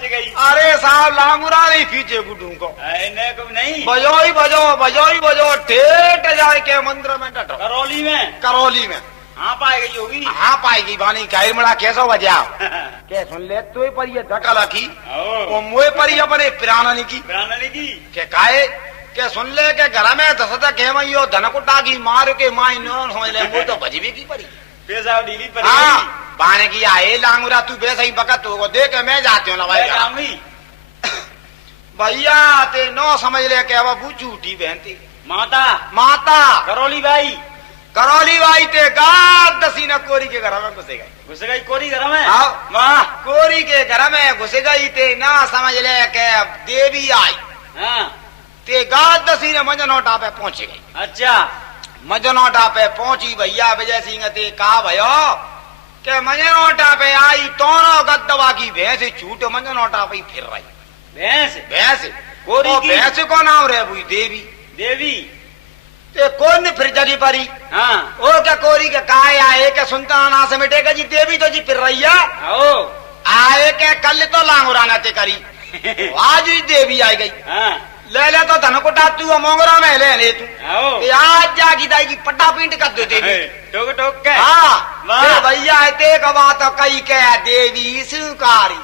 बच गई। अरे साहब लांगुरा नहीं खींचे गुड्डू को नहीं बजो ही बजो ठेठ जाए के मंदिर में डटो करौली में हाँ पाई गई होगी। हाँ पाएगी बानी कायर मड़ा कैसो बजा के सुन ले तू पर ये धक्का लखी वो मुए पर ये अपने पिराना की के काए के सुन ले के घर में दसदा के मइयो धनकुटा की मार के माई न हो ले वो तो बजबी की पड़ी पैसा डीली पर। हाँ बाने की आए लांगुरा तू बेस ही बकत हो देख मैं जाती हूँ ना भाई भैया ते नो समझ ले के अब बूझू उठी बहनती माता करौली बाई ते गाद दसी न कोरी के घर में घुस गई कोरी घर में। वाह कोरी के घर में घुस गई ते ना समझ ले के देवी आई। ते गाद दसी ने मंजनोटा पे पहुंच गई। अच्छा मंजनोटा पे पहुंची भैया विजय सिंह ते कहा भयो के मंजनोटा पे आई दोनों गद्दवा की भैंस छूट मंजनोटा पे फिर रही भैंस कोरी की भैंस को नाम रहे बुई देवी ते कौन फिर जगी परी। हाँ ओ क्या कोरी के काहे आए के सुनता ना से मिटेगा जी देवी तो जी फिर रही है आए के कल तो लांगुराना ते करी आज ही देवी आई गई। हाँ ले तो धनकुटा तू मोंगरा में ले तू आज जागी दाई पट्टा पींट कर दे देवी टोक के। हाँ भैया ते कवा तो कई के देवी सुकारी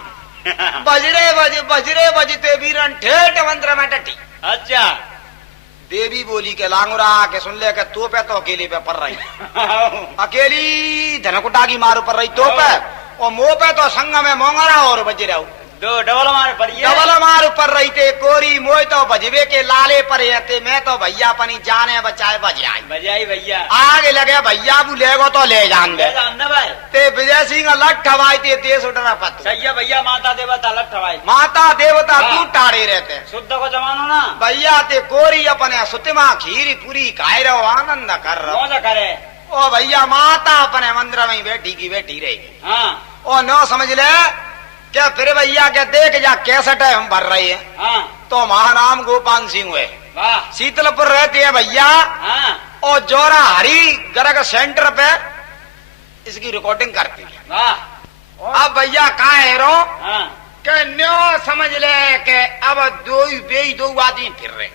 बजरे बजते वीरन ठेठ मंत्र में टटी। अच्छा देवी बोली के लांगुरा के सुन ले के तो पे तो अकेले पे पड़ रही अकेली धनकुटा की मार पर रही तो पे और मुंह पे तो संग में मोंगरा और बज रहा दो डबल मार पर रही थे कोरी मोह तो बजबे के लाले पर ते मैं तो भैया पनी जाने बचाए बजाई भैया आगे लगे भैया बू लेगो तो ले जान दे भाई ते विजय सिंह लठ हवाई थे देश उठना पत सही है भैया माता देवता लठ हवाई माता देवता तू टाड़े रहते शुद्ध को जमानो ना भैया ते कोरी अपने सुतमा खीरी पूरी खाए रहो आनंद कर रहो करे। ओ भैया माता अपने मंदिर में बैठी रहेगी। हाँ ओ न समझ ले क्या फिर भैया क्या देख जा कैसेट है हम भर रहे हैं। हाँ तो महानाम गोपाल सिंह हुए शीतलपुर रहते हैं भैया। हाँ और जोरा हरी गर्ग सेंटर पे इसकी रिकॉर्डिंग करती है। अब भैया कहा है रो के न्यो समझ ले के अब दो आदमी फिर रहे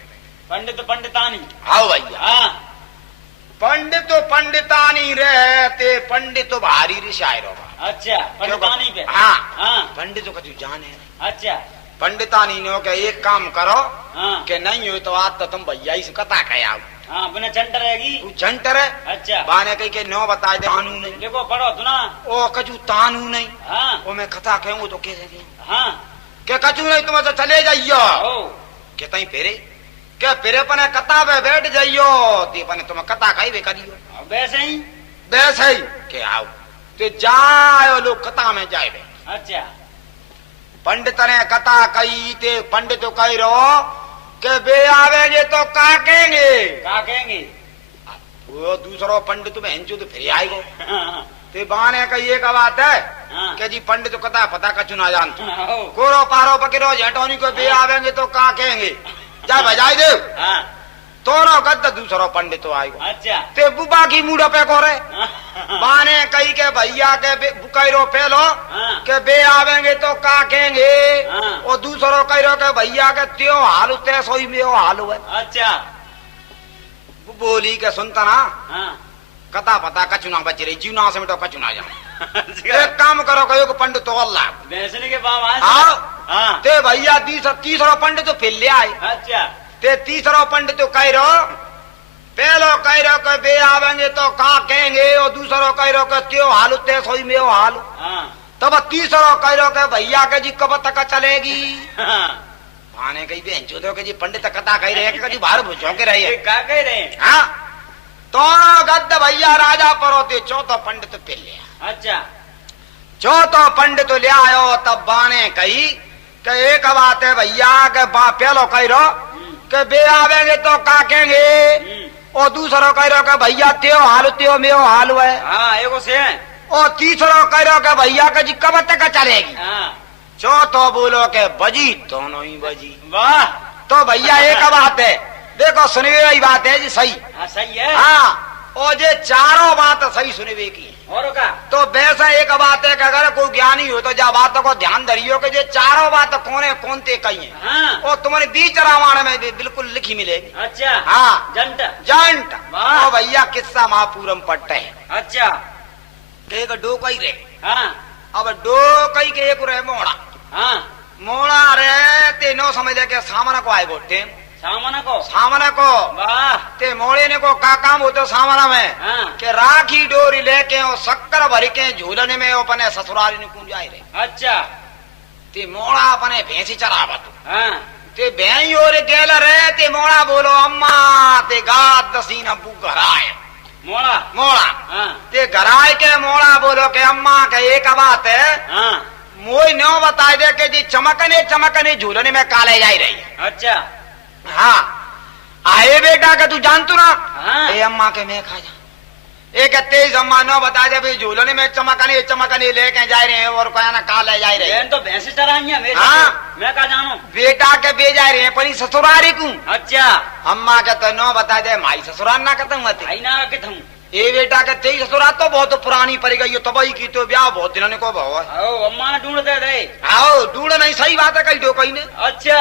पंडितानी। हाँ भैया पंडितानी रहते पंडित भारी रिशायरो। अच्छा पंडितानी पे। हाँ पंडित को कछु जाने। अच्छा पंडितानी ने के एक काम करो। हाँ के नहीं हो तो आज तो तुम भैया इस कथा कह आओ। हाँ बिना चंटर रहेगी तू चंटर है। अच्छा बाने कही के नो बता दे तानू नहीं देखो पढ़ो सुना ओ कछु तानू नहीं। हाँ वो मैं कथा कहूँ तो कैसे हाँ के कछु नहीं तुम तो चले जाइयो के तई फेरे के फिर पने कथा पे बैठ जाइयो ते पने तुम कथा कही वे करियो वैसे ही के आओ ते जाओ लोग कथा में जाए। अच्छा पंडित ने कथा कही ते पंडित कही रहो के बे आवेंगे तो का कहेंगे वो दूसरो पंडित में हिंचू तो फिर आएगो। ते बाने कही एक बात है के जी पंडित कथा पता कछु ना जानतो कोरो पारो पकड़ो जेटोनी को बे आवेंगे तो का कहेंगे जा बजाई दे तोरो गद्द दूसरो पंडित आएगो। अच्छा ते बुबा की मुड़ा पे कोरे बाने कही के भैया के बुकाईरो पेलो के बे आवेंगे तो का कहेंगे और दूसरो कहो के भैया के त्यो हाल ते सोई में हाल हुआ। अच्छा बोली के सुनता ना कथा पता कछु ना बच रही जीवना से मिटो कछु ना जाओ एक काम करो कहो पंडित तो अल्लाह के बाबा ते भैया तीसरो पंडित तो फिर ले आए। अच्छा ते तीसरो पंडित तो कह रहो पहलो कह रहो के बे आवेंगे तो का कहेंगे और दूसरो कह रहो के त्यो हाल ते सोई में हाल। तब तीसरो कह रहो के भैया के जी कब तक चलेगी। आने कही बहन चौधरी के जी पंडित कथा कह रहे हैं बाहर भूचो के रहे क्या कह रहे हैं। हाँ तो गद्द भैया राजा परोते चौथो पंडित पे लिया। अच्छा चौथो पंडित ले आयो तब बाने कही के एक बात है भैया के पहलो कह रहो के बे आवेंगे तो का कहेंगे और दूसरो कह रहो के भैया त्यो में हाल है। हाँ एगो से और तीसरो कह रहो के भैया के जी कब तक चलेगी। चौथो बोलो के बजी दोनों ही बजी। वाह तो भैया एक बात है देखो सुनी हुई बात है जी सही। सही है। हाँ और जे चारों बात सही सुनवे की और का तो वैसा एक बात है कि अगर कोई ज्ञानी हो तो जा बातों को ध्यान धरियो कि जे चारों बात कौन ते कही है हाँ और तुम्हारे बीच रामायण में भी बिल्कुल लिखी मिलेगी। अच्छा हाँ जंट जंट वाह। ओ भैया किस्सा महापूरम पट्टे है अच्छा एक डोकई रे हाँ अब डोकई के एक रे मोड़ा हाँ मोड़ा रे ते नो समझ ले के सामने को आए गोटे सामने को वाह ते मोड़े ने को का काम होतो सामने में हाँ के राखी डोरी लेके और शक्कर भर के झूलने में अपने ससुराल ने कूद जाए रे। अच्छा ते मोड़ा अपने भैंसी चरावत हाँ ते भैंस और गेल रे ते मोड़ा बोलो अम्मा ते गाद दसीन अबू घराए मोड़ा मोड़ा हाँ ते घराए के मोड़ा बोलो के अम्मा के एक बात है हाँ मोई नो बताए दे के जी चमकने झूलने में काले जाई रही है। अच्छा हाँ आए बेटा के तू जानतू ना हाँ ए अम्मा के मैं खा जा एक तेज अम्मा नो बता दे भाई झूलने में चमकने लेके जा रहे हैं और कहना काले जा रहे हैं तो भैंस चराई है हाँ मैं का जानू बेटा के बे जा रहे हैं पर ससुरारी को अच्छा अम्मा के तो नो बता दे माई ससुराल ना कहता हूँ भाई ना के थम ए बेटा के तेज ससुराल तो बहुत पुरानी पड़ गई तो भाई की तो ब्याह बहुत दिनों को भाव है। आओ अम्मा ने ढूंढ दे रहे आओ ढूंढ नहीं सही बात है कही दो कही ने अच्छा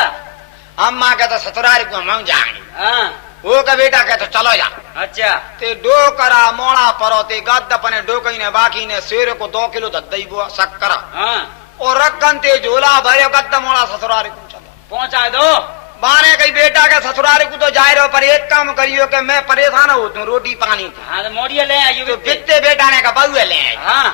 अम्मा के तो ससुरारी को हम जाएंगे हाँ वो का बेटा के तो चलो जा अच्छा ते डो करा मोड़ा परो ते गद्द अपने डोकई ने बाकी ने शेर को 2 किलो दद्दई बुआ शक्कर हाँ और रखन ते झोला भरे गद्द मोड़ा ससुरारी को चलो पहुंचा दो बाने कई बेटा के ससुरारी को तो जाए रहो पर एक काम करियो कि मैं परेशान हो तू रोटी पानी की। हाँ तो मोड़िए ले आइयो तो बित्ते बेटा ने का बहुए ले आए हाँ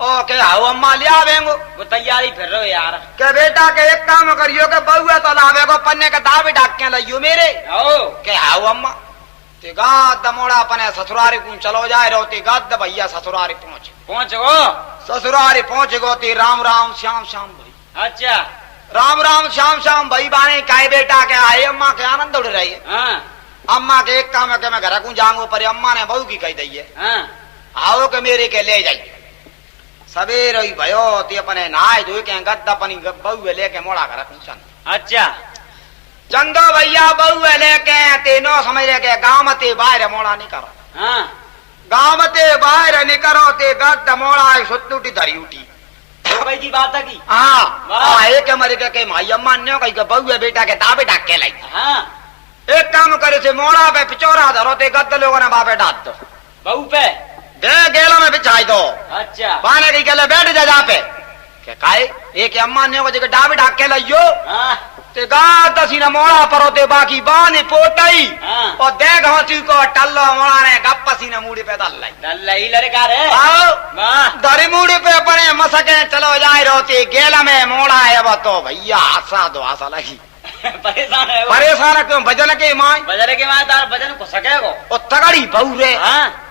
ओ के हाउ अम्मा ले आवेंगो वो तैयारी फिर रहो यार के बेटा के एक काम करियो के बहुए तो लावेगो पन्ने का दावे डाक के लइयो मेरे आओ के हाउ अम्मा ते गद्द मोड़ा अपने ससुरारी को चलो जाए रहो ते गद्द भैया ससुरारी पहुंचो ससुरारी पहुंच गो ते राम राम श्याम श्याम भाई अच्छा राम राम श्याम श्याम भाई बाने काय बेटा के आए अम्मा के आनंद उड़ रही है। हाँ अम्मा के एक काम है कि मैं घर को जाऊंगो पर अम्मा ने बहू की कही दी है हाँ आओ के मेरे के ले जाइए सवेरे ही भयो ते अपने नहाए धोए के गद्दा अपनी बहू लेके मोड़ा घर चंद अच्छा चंदो भैया बहू लेके ते नो समझ के गांव ते बाहर मोड़ा नहीं करो हाँ गांव ते बाहर नहीं करो ते गद्दा मोड़ा सुटूटी धरी उठी भाई की बात है की हाँ एक मर के माई अम्मा ने कही बहू बेटा के दावे डाक के लाई हाँ एक काम करे से मोड़ा पे पिचोरा धरो ते गद्द लोगों ने बापे डाल दो बहू पे दे गेला में बिछाई दो अच्छा पाने की गले बैठ जा जा पे के काए एक अम्मा ने को जगह डावे डाक के लाइयो हाँ ते गा दसी ने मोड़ा परो ते बाकी बाने पोटई हाँ और दे घोसी को टल्लो मोड़ा ने गप्पसी ने मुड़ी पे डाल लाई डल्ला ही लड़का रे आओ वाह दरी मुड़ी पे अपने मसके चलो जाए रोते गेला में मोड़ा है वो तो भैया आशा दो आशा लगी परेशान है वो परेशान क्यों भजन के माई बजरे के माँ तार भजन को सकेगो ओ तगड़ी बहू रे हाँ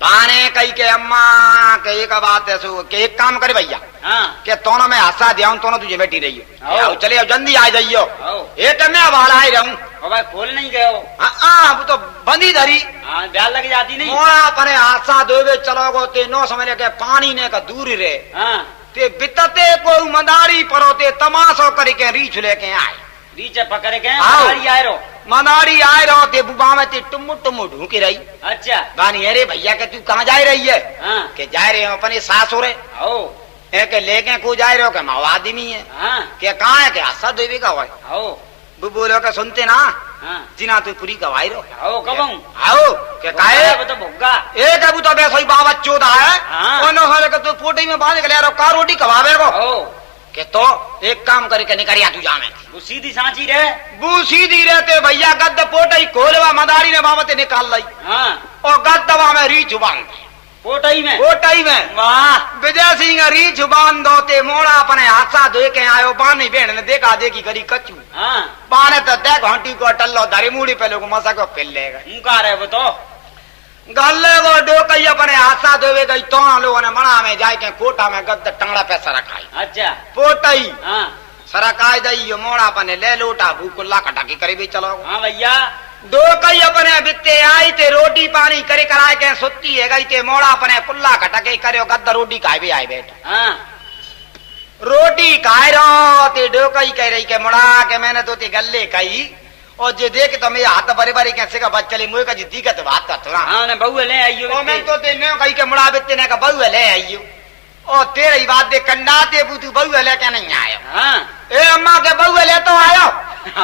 बाने कही के अम्मा के एक बात है सो के एक काम करे भैया हाँ के तोनो मैं हंसा दिया तोनो तुझे बैठी रही आओ। हो चले अब जल्दी आ जाइयो आओ एक मैं वाला ही रहूं और भाई खोल नहीं गए हो हाँ वो तो बंदी धरी हाँ ब्याल लग जाती नहीं मोड़ा अपने हाथा धोवे चलोगो ते नो समझ के पानी ने का दूरी रे हाँ ते बितते को मदारी परो ते तमाशो करके रीछ लेके आए रीचे पकड़ के आओ। गाड़ी आए रो मदारी आए रहो ते बुबा में ते टुम्मु ढूंकी रही अच्छा बानी अरे भैया के तू कहाँ जा रही है हाँ के जा रहे हो अपने सास हो रहे आओ के लेके को जा रहे हो के माँ आदमी है हाँ के कहाँ है के हंसा देवी का हुआ आओ वो बोलो के सुनते ना हाँ जिना तू पूरी गवाई रो आओ कब आऊं आओ के काहे वो तो भुग्गा एक अबू तो वैसा ही बाबा चौदह है हाँ। उन्होंने होने के तू पोटी में बांध के ले रहा का रोटी कवावे को आओ के तो एक काम करके निकरिया तू जामे वो सीधी सांची रे बू सीधी रहते भैया गद्द पोटई खोलवा मदारी ने बाबते निकाल लाई हाँ और गद्दवा में री जुबान पोटई में पोटई में वाह विजय सिंह री जुबान दोते मोड़ा अपने हाथा धोए के आयो बानी भेड़ ने देखा देखी करी कच्चू हाँ बाने तो दे घंटी को टल्लो धरी मूड़ी पे लोग मसा को फिल लेगा मुका रहे वो तो गले वो डोकई अपने हाथा धोवे गई तो लोगों ने मना में जाए के कोटा में गद्द टंगड़ा पे सरकाई अच्छा पोटई हाँ सरकाई दई यो मोड़ा अपने ले लोटा भूकुल्ला कटाकी करे भी चलो हाँ भैया डोकई अपने बित्ते आई ते रोटी पानी करे कराए के सुती है गई ते मोड़ा अपने कुल्ला कटके करे गद्द रोटी खाए भी आए बैठ हाँ रोटी खाए रो ते डोकई कह रही के मुड़ा के मैंने तो ते गले कही और जे देख तो मैं हाथ बरे बरे कैसे का बात चले मुझे का जिद्दी का तो बात करतो ना हां ने बहु ले आइयो ओ मैं तो ते ने कही के मुड़ा बेते ने का बहु ले आइयो ओ तेरी ही बात दे कंडाते तू बहु ले के नहीं आयो हां ए अम्मा के बहु ले तो आयो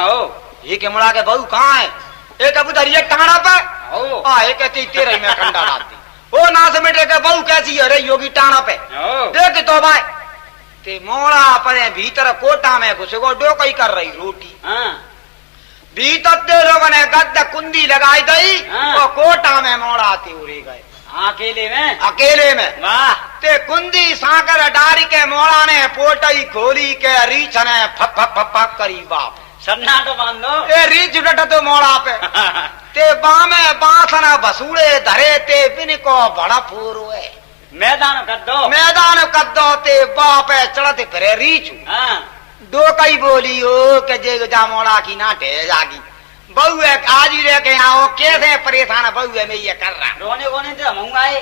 आओ ये के मुड़ा के बहु कहां है एक कबूतर ये टाणा पे आओ आ एक कहती तेरे में कंडा डाल दी ओ ना से मिटे के बहु कैसी है रे योगी टाणा पे आओ देख तो भाई ते मोड़ा अपने भीतर कोटा में घुस गो डोकई कर रही रोटी हां भीतर ते लोगों ने गद्द कुंदी लगाई गई हाँ। और कोटा में मोड़ा आते उड़े गए अकेले में अकेले में वाह ते कुंदी सांकर डारी के मोड़ा ने पोटई खोली के रीछ ने फप फप फप फप करी बाप सन्नाटो बांध दो ए रीछ डट तो मोड़ा पे ते बामे बासना बसूड़े धरे ते बिन को बड़ा पूरो है मैदान कर दो मैदान कद्दो ते बाप चढ़ते फिरे रीछ हां दो कई बोली हो के जे जा मोड़ा की ना ढे जागी बहू है आज ही रह के आओ कैसे परेशान बहू है मैं ये कर रहा रोने कोने ते मंगाए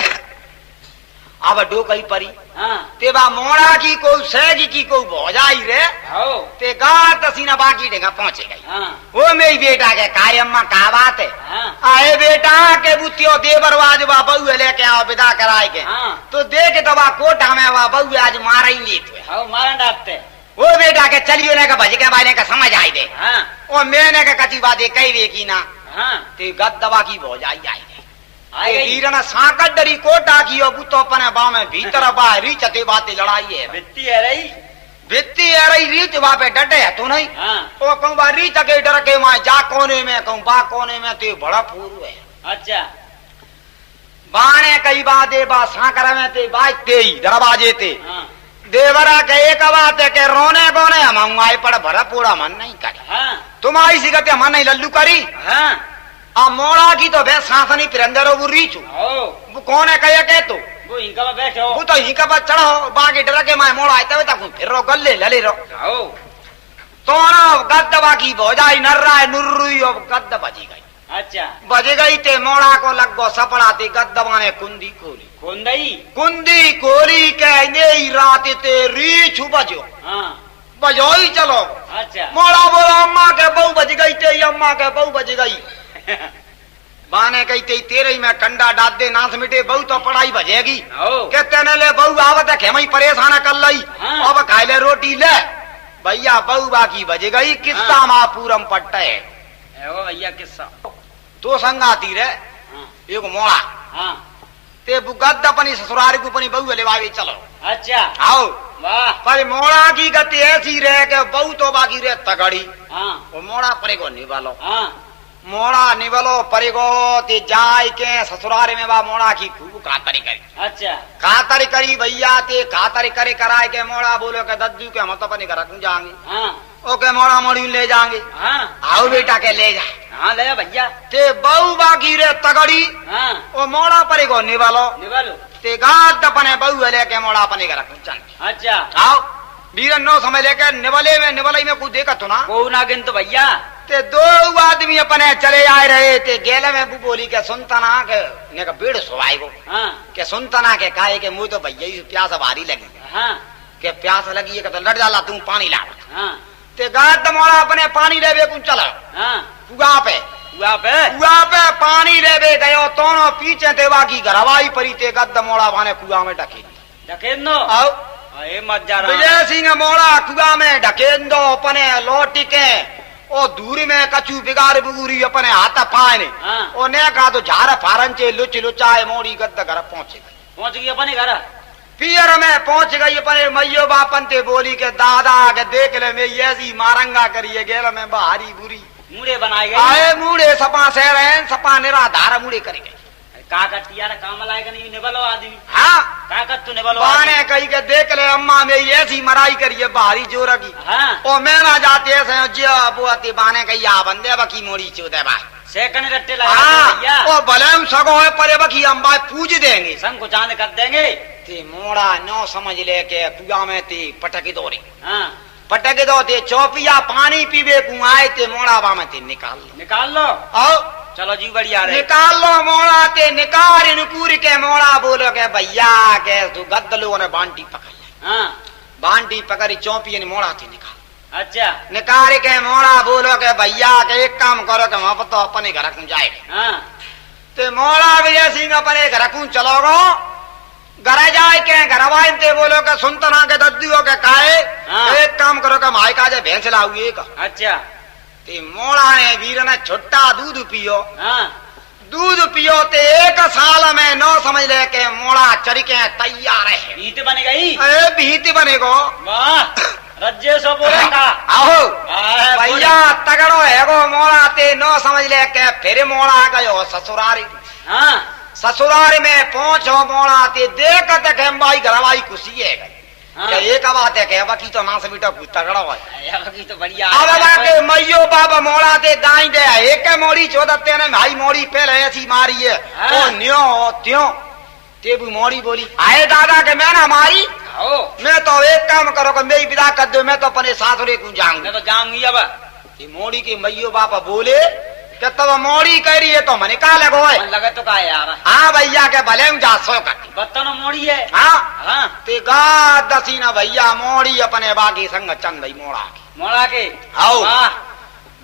अब डो कई परी हां ते बा मोड़ा की को सहगी की को भौजाई रे आओ ते गा तसीना बाकी ढेगा पहुंचे गई हां वो मेरी बेटा के कायम्मा का बात है हां आए बेटा के बुतियो देवरवाज बा बहू लेके आओ विदा कराए के हां तो देख तो बा कोटा में बा बहू आज मारा ही नहीं तो आओ मारन डालते वो बेटा के चलियो ने का भज के बाने का समझ आई दे हां ओ मैंने का कची बातें कही वे की ना हां ते गद दवा की भौजाई आई गई आई गई वीरना सांकट डरी कोटा की ओ बुतो अपने बा में भीतर बाहरी चते बातें लड़ाई है बित्ती है रही बित्ती है रही रीच बा पे डटे है तू नहीं हां ओ कहूं बा रीच के डर के मां जा कोने में कहूं बा कोने में ते बड़ा फूरू है अच्छा बाणे कई बात बा सांकर में ते बाजते ही दरवाजे ते हां देवरा के एक बात है के रोने कोने हम आए पड़ भरा पूरा मन नहीं करे हां तुम्हारी सिगते मन नहीं लल्लू करी हां आ मोड़ा की तो बे सांसनी पिरंदरो वो रीचू आओ वो कौन है कहे के तू वो इनका में बैठो वो तो ही का पर चढ़ो बाकी डर के मैं मोड़ा आते तक फिर रो गले लले रो आओ तो ना गद्द बाकी भौजाई नर्रा है नुर्रुई और गद्द बजी गई अच्छा बज गई ते मोड़ा को लगो सपड़ा ते गद्दवा ने कुंदी खोली कुंदई कुंदी खोली के नहीं रात ते रीछ बजो हां बजो ही चलो अच्छा मोड़ा बोला अम्मा के बहू बज गई ते अम्मा के बहू बज गई बाने कही ते तेरे ही में कंडा डाल दे नाथ मिटे बहू तो पढ़ाई बजेगी आओ कहते न ले बहू आवत है खेमई परेशान कर लई हाँ। अब खाए ले रोटी ले भैया बहू बाकी बज गई किस्सा हाँ। माँ पूरम पट्टे ओ भैया किस्सा तो संगाती रे हां एक मोड़ा हां ते गद्द अपनी ससुराल को अपनी बहू लेवावे चलो अच्छा आओ वाह पर मोड़ा की गति ऐसी रहे के बहू तो बाकी रे तगड़ी हां वो मोड़ा परेगो निवालो हां मोड़ा निवलो परेगो ते जाय के ससुराल में बा मोड़ा की खूब कातरी करी अच्छा कातरी करी भैया ते कातरी करे कराए के मोड़ा बोलो के दद्दू के हम तो अपने घर रख जाएंगे हां ओके मोड़ा मोड़ी ले जाएंगे हां आओ बेटा के ले जा हां ले भैया ते बहू बाकी रे तगड़ी हां ओ मोड़ा परेगो निवलो निवालो ते गाद अपने बहू लेके मोड़ा अपने घर रख जाएंगे अच्छा आओ वीरन नो समय लेके निवले में कुछ देखा तो ना को ना गिन तो भैया ते दो आदमी अपने चले आए रहे थे गेले में बू बोली के सुनता ना के ने का पेड़ सोवाई को हां के सुनता ना के काहे के मुंह तो भैया ही प्यास भारी लगी हां के प्यास लगी है के तो लड़ जाला तू पानी ला हां ते गाद मोड़ा अपने पानी लेवे को चला हां कुआ पे कुआ पे पानी लेवे गयो दोनों पीछे देवा की घरवाई परी ते गद मोड़ा वाने कुआ में ढके ढकेन दो आओ ए मत जा रहा विजय सिंह मोड़ा कुआ में ढकेन दो अपने लौटी के ओ दूरी में कचू बिगाड़ बुगुरी अपने हाथ पाए ने हाँ। ओ ने कहा तो झार फारन चे लुच लुचाए मोड़ी गद्द घर पहुंच गई अपने घर पियर में पहुंच गई अपने मैयो बापन ते बोली के दादा के देख ले मैं ऐसी मारंगा करिए गेल में बाहरी बुरी मुड़े बनाए गए आए मुड़े सपा से रहे सपा निराधार मुड़े कर गए काकत यार काम लायक नहीं निबलो आदमी हाँ काकत तू निबलो बाने कही के देख ले अम्मा में ऐसी मराई करिए बाहरी जोर की हाँ ओ मैं ना जाते ऐसे जो बुआती बाने कही आ बंदे बकी मोड़ी चोदे बा सेकंड रट्टे हाँ भैया ओ भले सगो है परे बकी अम्बा पूज देंगे संग को चांद कर देंगे ते मोड़ा नो समझ ले के कुआ में ते पटकी दौड़ी हाँ पटकी दो ते चौपिया पानी पीवे कुआए ते मोड़ा बा में ते निकाल लो आओ चलो जी बढ़िया रे निकाल लो मोड़ा ते निकाल नुकुर के मोड़ा बोलो के भैया के तू गद्द लोगों ने बांटी पकड़ ले हाँ बांटी पकड़ी चौपी ने मोड़ा ते निकाल अच्छा निकाल के मोड़ा बोलो के भैया के एक काम करो के वहां तो अपने घर को जाए। हाँ ते मोड़ा विजय सिंह अपने घर को चलोगो, घर जाए के घर वाइते बोलो के सुनतना के दद्दियों के काए। हाँ। एक काम करो के माई का जे भैंस लाऊगी एक। अच्छा ते मोड़ा ने वीर ने छोटा दूध पियो। हाँ दूध पियो ते एक साल में न समझ ले के मोड़ा चरिके तैयार है। भीत बन गई। ए भीति बनेगो। वाह रज्जे सो बोले का। आओ हाँ, भैया तगड़ो है गो मोड़ा ते न समझ ले के फिर मोड़ा गयो ससुरारी। हाँ ससुरारी में पहुंचो मोड़ा ते देख तक भाई घरवाई खुशी है। हाँ। क्या एक बात है के बाकी तो ना से बेटा कुछ तगड़ा है। यार की तो बढ़िया। अब बाके मैयो बाबा मोड़ा ते दाई दे एक मोड़ी चोदते ने भाई मोड़ी पहले ऐसी मारी है। हाँ। ओ न्यो त्यों ते भी मोड़ी बोली आए दादा के मैं ना मारी। आओ मैं तो एक काम करो कि मैं ही विदा कर दो, मैं तो अपने सासुरे को जाऊंगा। मैं तो जाऊंगी अब। ये मोड़ी के मैयो बापा बोले कि तब मोड़ी कह रही है तो मने का लगो है। मन लगे तो का यार। हाँ भैया के भले जा सो कर। बत्तन मोड़ी है। हाँ हाँ ते गा दसी ना भैया मोड़ी अपने बाकी संग चंदई मोड़ा की मोड़ा के। आओ। वाह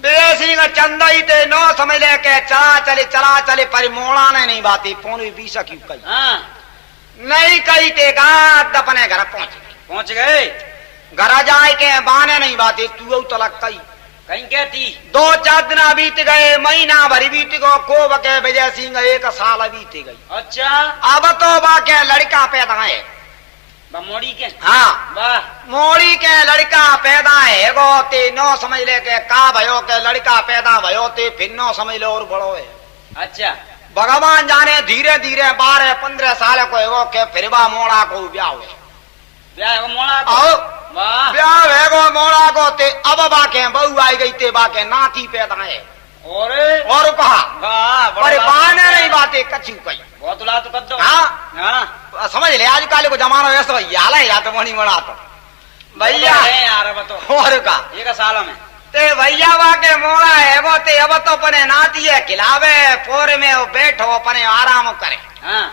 बेसिंग चंदई ते नो समझ ले के चला चले पर मोड़ा ने नहीं बाती पौनी बीसा की कही। हाँ नहीं कही ते गाद अपने घर पहुंच गए। घर जाए के बाने नहीं बाती तू तलक कही। कहीं क्या थी। 2-4 दिन बीत गए, महीना भरी बीत गो को बके विजय सिंह एक साल बीत गई। अच्छा अब तो बाके लड़का पैदा है। मोड़ी के। हाँ वाह मोड़ी के लड़का पैदा है गो ते नो समझ ले के का भयो के लड़का पैदा भयो ते फिर नो समझ लो और बड़ो है। अच्छा भगवान जाने धीरे धीरे 12-15 साल को है के फिर बा मोड़ा को ब्याह हुए। ब्याह को मोड़ा को। आओ वाह ब्याह है गो मोड़ा को ते अब बाके बहू आई गई ते बाके नाती पैदा है। और कहा वाह पर बाने नहीं बातें कच्ची कही। बहुत उला तो कर दो। हाँ हाँ समझ ले आजकल को जमाना वैसा याला ही तो मनी बड़ा तो भैया यार अब तो। और का एक साल में ते भैया वाके मोड़ा है वो ते अब तो अपने नाती है खिलावे पोरे में वो बैठो अपने आराम करे। हाँ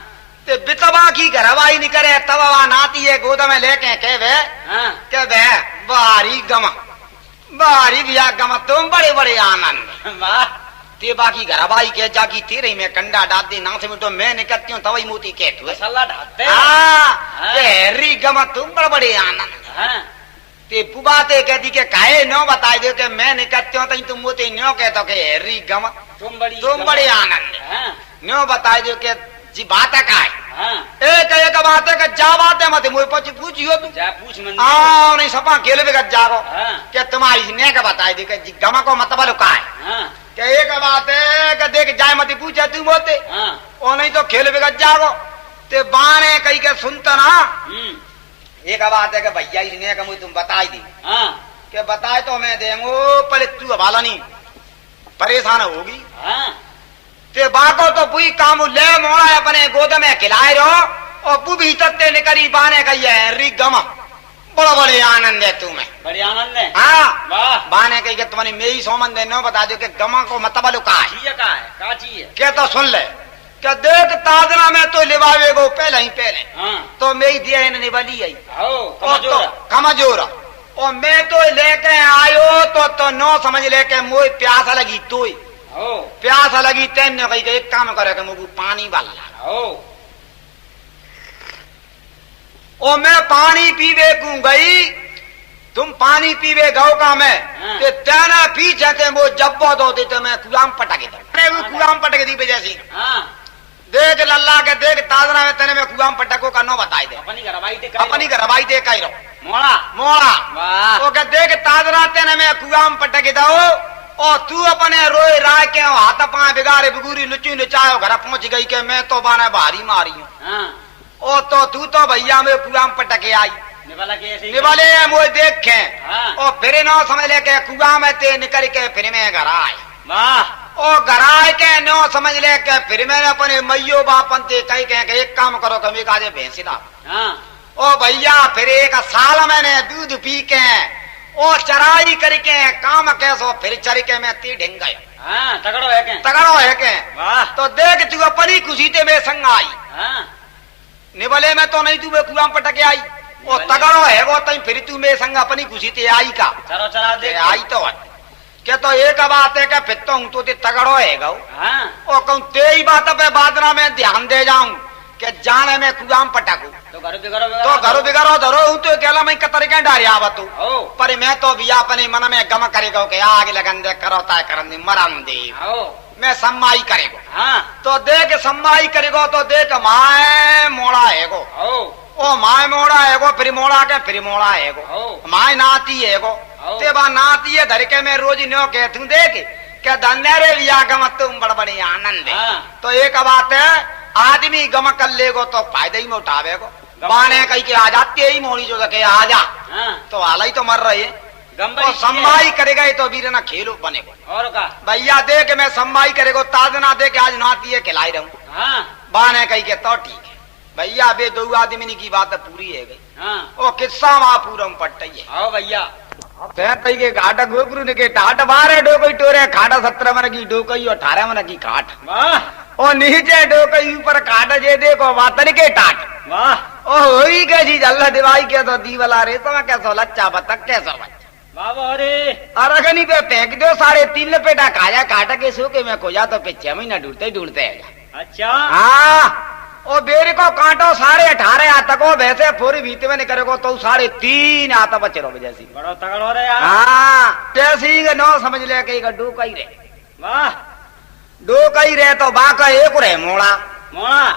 ते बितवा की घरवाई नहीं करे तब वह नाती है गोद में लेके के वे हाँ के वे बारी गमा बारी भैया गमा तुम बड़े बड़े आनंद। वाह ते बाकी घरवाई के जाकी तेरे में कंडा डाल दे ना से मिटो मैं निकलती हूँ तवई मोती के तू मसाला ढाते। हाँ तेरी गमा तुम बड़े आनंद। हाँ ते पुबाते कहती के काहे न्यो बताए दे के मैं निकलती हूँ तई तुम मोते न्यो कहतो के हेरी गमा तुम बड़े आनंद। हाँ न्यो बताए दे के जी बात है काय। हाँ एक बात है के जा बात है मत मुझे पची पूछियो तू। जा पूछ मन। हाँ नहीं सपा केले भी गज जागो हाँ के तुम्हारी ने के बताए दे के जी गमा को मतलब काय। हाँ के एक बात है के देख जाए मत पूछे तू मोते। हाँ ओ नहीं तो खेल भी गज जागो ते बाने कही के सुनता ना। एक बात है कि भैया इसने का मुझे तुम बताई दी। हाँ के बताए तो मैं देंगो पहले तू हवाला नहीं परेशान होगी। हाँ ते बाको तो पूरी काम ले मोड़ा अपने गोद में खिलाए रहो और पू भी तत्ते निकरी बाने का ये री गमा बड़ा बड़े आनंद है तुम्हें। बड़े आनंद है। हाँ वाह बाने कही के तुम्हारी मेरी सोमन दे नो बता दो कि गमा को मतलब का है। चाहिए का है का चाहिए क्या तो सुन ले क्या देख ताजना में तो लिवावे गो पहले ही पहले। हाँ तो मेरी दिया है निबली आई आओ कमजोर और मैं तो लेके आयो तो नो समझ लेके मोई प्यास लगी तो प्यास लगी तेन कही के एक काम करे मुझे पानी वाला और मैं पानी पीवे को गई तुम पानी पीवे गौ का मैं ते तेना पीछे के वो जब्बो दो दे तो मैं कुआम पटके दो कुआम पटके दी जैसी। देख लल्ला के देख ताजरा में तेने में कुआम पटको का नो बताई दे अपनी घरवाई दे कही रहो मोड़ा मोड़ा वो के देख ताजरा तेने में कुआम पटके दो और तू अपने रोए राय के हाथ पाए बिगाड़े बिगूरी लुची लुचाओ घर पहुंच गई के मैं तो बाने भारी मारी हूँ। ओ तो तू तो भैया में कुआम पटके आई निवाले मोए देखे और फिर नो समझ ले के कुआ में ते निकल के फिर में घर आए ओ घर आए के नो समझ ले के फिर मैंने अपने मैयो बापन ते कही के एक काम करो कमी का भैंसी ला। ओ भैया फिर एक साल मैंने दूध पी के ओ चराई करके काम कैसो फिर चर के मैं ती ढिंग गयो। तगड़ो है के तो देख तू अपनी खुशी ते में संग आई निवले में तो नहीं तू कुआं पटके आई वो तगड़ो है वो तई फिर तू मेरे संग अपनी खुशी ते आई का चलो चला ते देख आई तो के तो एक बात है कि फिर तो हूं तो ते तगड़ो है गो हाँ ओ कहूं ते ही बात पे बादरा में ध्यान दे जाऊं के जाने में कुआम पटाकू तो घर बिगड़ो तो घर बिगाड़ो धरो हूं तो अकेला मैं कतर के डारिया बतू ओ पर मैं तो भी अपने मन में गम करेगा के आग लगन दे करो ता करन दे मरन दे आओ मैं सम्माई करेगो हाँ तो देख सम्माई करेगो तो देख माए मोड़ा हैगो ओ ओ माए मोड़ा हैगो फिर मोड़ा के फिर मोड़ा हैगो ओ माए नाती हैगो ओ। ते बा नाती है धर के मैं रोज न्यो कहतू देख क्या धन्य रे लिया गम तुम बड़बड़ी आनंद है हाँ तो एक बात है आदमी गम कर लेगो तो फायदा ही में उठावेगो बाने कही के आ जाते ही मोड़ी जो सके आ जा हाँ तो हाल ही तो मर रही है गंबई तो सम्माई करेगा ही तो वीर ना खेलो बनेगो और का भैया दे के मैं सम्माई करेगो ताजना दे के आज नाती है खिलाई रहूं हाँ बाने कही के तो ठीक है भैया बे दो आदमी की बात पूरी है गई हाँ ओ किस्सा वहां पूरा पट्ट है आओ भैया तई के घाट गोगुरु ने के टाट बारे डोकई टोरे खाटा 17 मन की डोकई 18 मन की खाट वाह ओ नीचे डोकई ऊपर खाट जे देखो वातर के टाट वाह ओ होई के जी अल्लाह दिवाई के तो दीवला रे तो कैसो लच्चा बतक कैसो बच्चा बाबा अरे अरगनी पे फेंक दो 3.5 लपेटा खाया काट के सो के मैं खोजा तो पे 6 महीना ढूंढते है अच्छा हाँ ओ बेरी को काटो 18.5 हाथ तक वैसे पूरी भीत में नहीं करेगो तो 3.5 हाथ बचे रहो जैसी बड़ो तगड़ हो रहे यार हाँ जैसी नो समझ ले के डूकई रे वाह डूकई रे तो बाका एक रे मोड़ा मोड़ा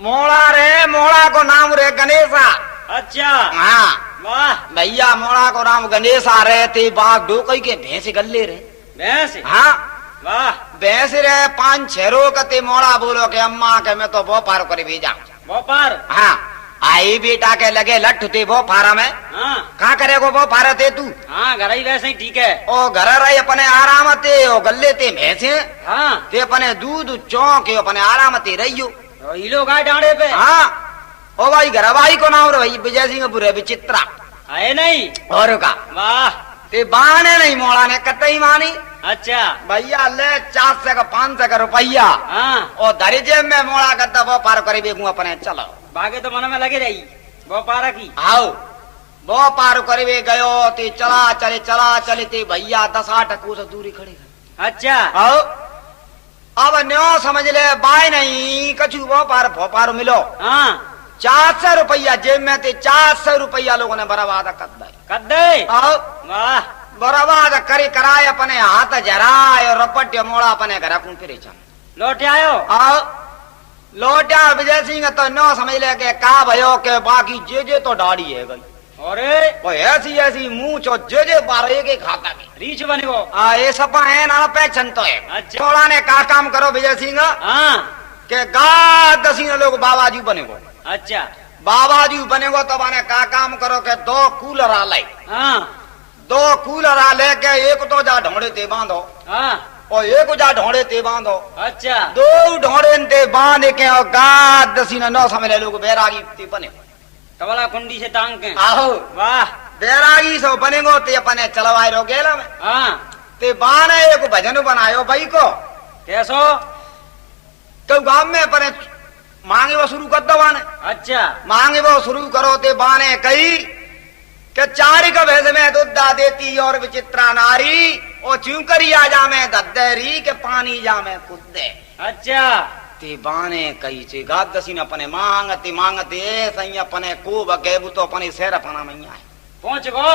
मोड़ा रे मोड़ा को नाम रे गणेशा अच्छा हाँ वाह भैया मोड़ा को नाम गणेशा रे ते बाघ डूकई के भैंस गल्ले रे भैंस हाँ वाह भैंस रे 5-6 रो कते मोड़ा बोलो के अम्मा के मैं तो वो पार कर भेजा भोपार हाँ आई बेटा के लगे लठ थे वो फारा में हाँ कहाँ करेगो वो फारा थे तू हाँ घर ही वैसे ही ठीक है ओ घर रहे अपने आराम ते ओ गल्ले ते भैंसे हाँ ते अपने दूध चौक अपने आराम ते रहियो तो ये लोग आए डांडे पे हाँ ओ भाई घर भाई को नाम रे भाई विजय सिंह बुरे विचित्रा आए नहीं और का वाह ते बाने नहीं मोड़ा ने कतई मानी अच्छा भैया ले 400 का 500 का रुपया हाँ और धरी जेब में मोड़ा गद्दा वो पार करे बेगू अपने चलो बागे तो मन में लगे रही भोपारा की आओ वो पार करे गयो ते चला चले ते भैया 10-8 कोस दूरी खड़े अच्छा आओ अब न्यो समझ ले बाय नहीं कछु वो पार मिलो हाँ 400 रुपया जेब में थे 400 रुपया लोगों ने बर्बाद कर दिया कद्दे आओ वाह बर्बाद करे कराए अपने हाथ जराए और रपट मोड़ा अपने घर को फिरे चल लौट आयो आओ लोटा विजय सिंह तो नो समझ ले के का भयो के बाकी जे तो दाढ़ी है गई अरे वो ऐसी मुंह चो जे बारे के खाता में रीछ बने वो ये सपा है ना पहचान तो है अच्छा। थोड़ा ने का काम करो विजय सिंह हाँ के गा 10 लोग बाबाजी बनेगो अच्छा बाबाजी बनेगो तो माने का काम करो के 2 कूलर आ लाई हाँ 2 कूलर आ लेके एक तो जा ढोड़े ते बांधो हाँ और एक जा ढोड़े ते बांधो अच्छा 2 ढोड़े ते बांध के और गा 10 न समझ ले लोग बैरागी ते बने कबला कुंडी से टांग के आहो वाह बैरागी सो बनेगो ते अपने चलवाए रो गेला में हाँ ते बाने एक भजन बनायो भाई को कैसो तो गांव में अपने मांगे वो शुरू कर दो बाने अच्छा मांगे वो शुरू करो ते बाने कही के 4 का भैंस में दूध देती और विचित्रा नारी ओ चूकरी आ जा में दद्दरी के पानी जा में कुद्दे अच्छा ते बाने कही चे गादसीन अपने मांगते सही अपने को बगेबू तो अपने शहर अपना में आए पहुंच गो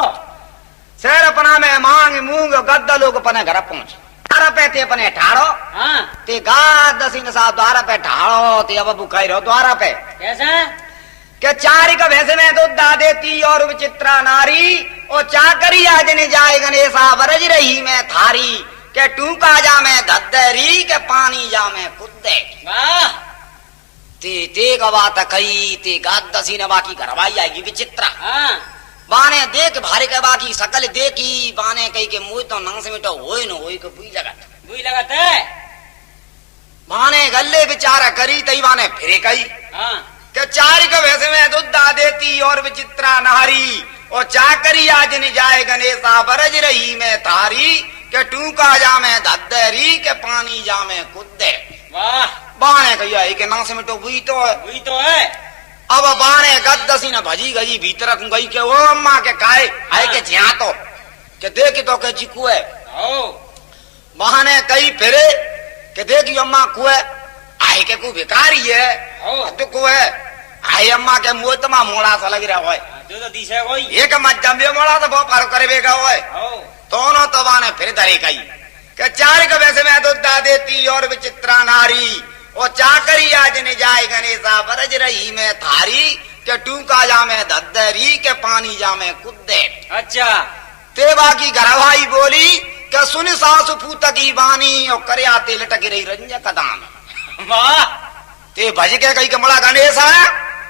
शहर अपना में मांग मूंग गद्दा लोग अपने घर पहुंच द्वार पे ते अपने ठाड़ो हाँ ते गादसीन सा द्वार पे ठाड़ो ते अब बुखाई रहो द्वार पे कैसा के 4 का भैंस में दूध देती और विचित्रा नारी ओ चाकरी आज ने जाए गणेशा बरज रही मैं थारी के टूका जा में दद्दरी के पानी जा में कुद्दे वाह ते का बात कही ते गादसी ने बाकी घरवाई आएगी विचित्रा हाँ बाने देख भारी के बाकी सकल देखी बाने कही के मुँह तो नंग से मिटो होए न होए के बुई लगाते बाने गले बेचारा करी तई बाने फिरे कही हाँ के 4 का भैंस में दूध देती और विचित्रा नारी और चाकरी आज न जाए गणेशा बरज रही मैं थारी के टूका जा में दद्दरी के पानी जा में कुद्दे वाह बाने कही के नंग से मिटो बुई तो है वही तो है अब बाने गद्दसी न भजी गई भीतर गई के वो अम्मा के काए आए के ज्या तो के देख तो के जी कुए बहाने कई फिरे के देखी अम्मा कुए आए के को भिखारी है तो कुए आए अम्मा के मुंह तमा मोड़ा सा लग रहा है जो तो दिशा कोई एक मत जम्बे मोड़ा तो बहुत पार करे बेगा होए दोनों तो बाने फिर धरे गई के चार के वैसे में तो दा देती और विचित्रा नारी ओ चाकरी आज ने जाए गणेशा बरज रही में थारी के टूका जामे दद्दरी के पानी जामे कुद्दे। अच्छा ते बाकी घरवाई बोली के सुन सासु पूत की बानी और करे आते लटक रही रंज कदान वाह ते भज के कही के मोड़ा गणेशा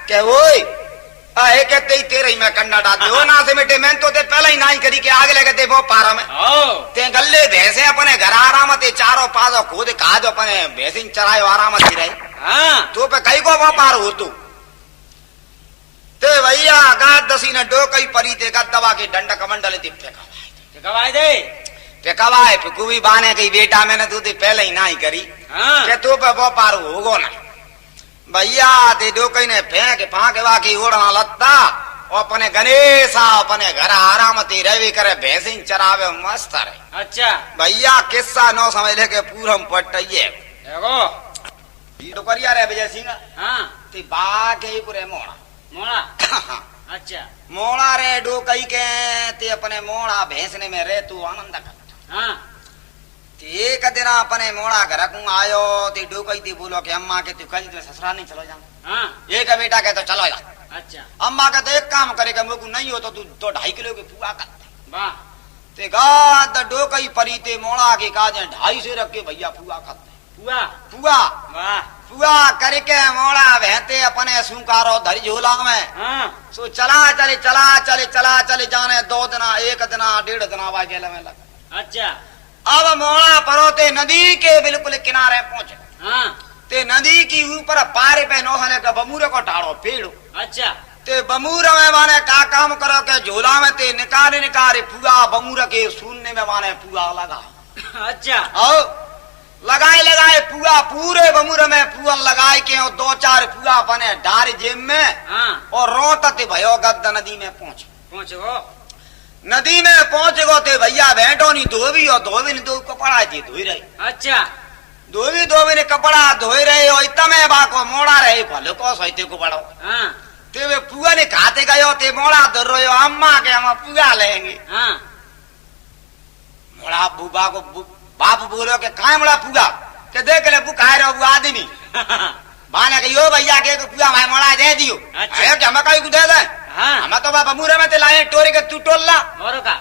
के ओए आए कहते ही तेरे ही मैं कंडा डाल दो ना से मिटे मैं तो ते पहले ही नहीं करी के आगे लगे ते वो पारा में ते गल्ले भैंसे अपने घर आराम ते चारों पासों खुद खा दो अपने भैंसे चरायो आराम थी रहे तो पे कई को वो पार हो तू ते भैया गाद दसी ने डो कई परी ते दवा के डंड कमंडल ते फेंकवाए दे फेंकवाए फिकुवी बाने कई बेटा मैंने तू ते पहले ही नहीं करी के तू पे वो पार होगो ना भैया ते डोकई ने फेंक फांक वाकी ओढ़ना लत्ता और अपने गणेशा अपने घर आराम ते रवि करे भैंसी चरावे मस्त रहे। अच्छा भैया किस्सा नो समझ ले के पूरम पट्टिए देखो तो करिया रे विजय सिंह हाँ ते बाके पूरे मोड़ा मोड़ा अच्छा मोड़ा रे डोकई के ते अपने मोड़ा भैंसने में रे तू आनंद कर हाँ एक दिन अपने मोड़ा घर को आयो ते डोकई थी बोलो कि अम्मा के तू कल ससुराल नहीं चलो जा हाँ एक बेटा के तो चलो जा अच्छा अम्मा का तो एक काम करेगा मुझको नहीं हो तो तू तो 2.5 किलो की पुआ कर वाह ते गाद डोकई परी ते मोड़ा के काजे 250 रख के भैया पुआ खाते पुआ पुआ वाह पुआ करके मोड़ा बहते अपने सुकारो धरी झोला में हाँ सो चला चले जाने 2 दिन 1 दिन 1.5 दिन वाजे में लगा। अच्छा अब मोड़ा परोते नदी के बिल्कुल किनारे पहुंचे हाँ ते नदी की ऊपर पारे पे नौहने का बमूरे को टाड़ो पेड़ो अच्छा ते बमूर में माने का काम करो के झोला में ते निकारे पुआ बमूर के सुनने में माने पुआ लगा अच्छा और लगाए पुआ पूरे बमूर में पुआ लगाए के 2-4 पुआ बने डार जेब में हाँ और रोटते भयो गद्दा नदी में पहुंचो नदी में पहुंच गो थे भैया भेंटो नहीं धोबी और धोबी ने दो कपड़ा थी धोई रही अच्छा धोबी ने कपड़ा धोई रहे हो इतने बाको मोड़ा रहे भले को सहित को बड़ो हाँ ते वे पुआ ने खाते गयो ते मोड़ा धर रहे हो अम्मा के हम पुआ लेंगे हाँ मोड़ा बुबा को बाप बोलो के काय मोड़ा पुआ के देख ले बुखाए रहो वो आदमी बाने के यो भैया के पुआ भाई मोड़ा दे दियो अच्छा क्या मकाई को दे दे हाँ हम तो बाबा मुरे में ते लाए टोरी के तू टोलला और का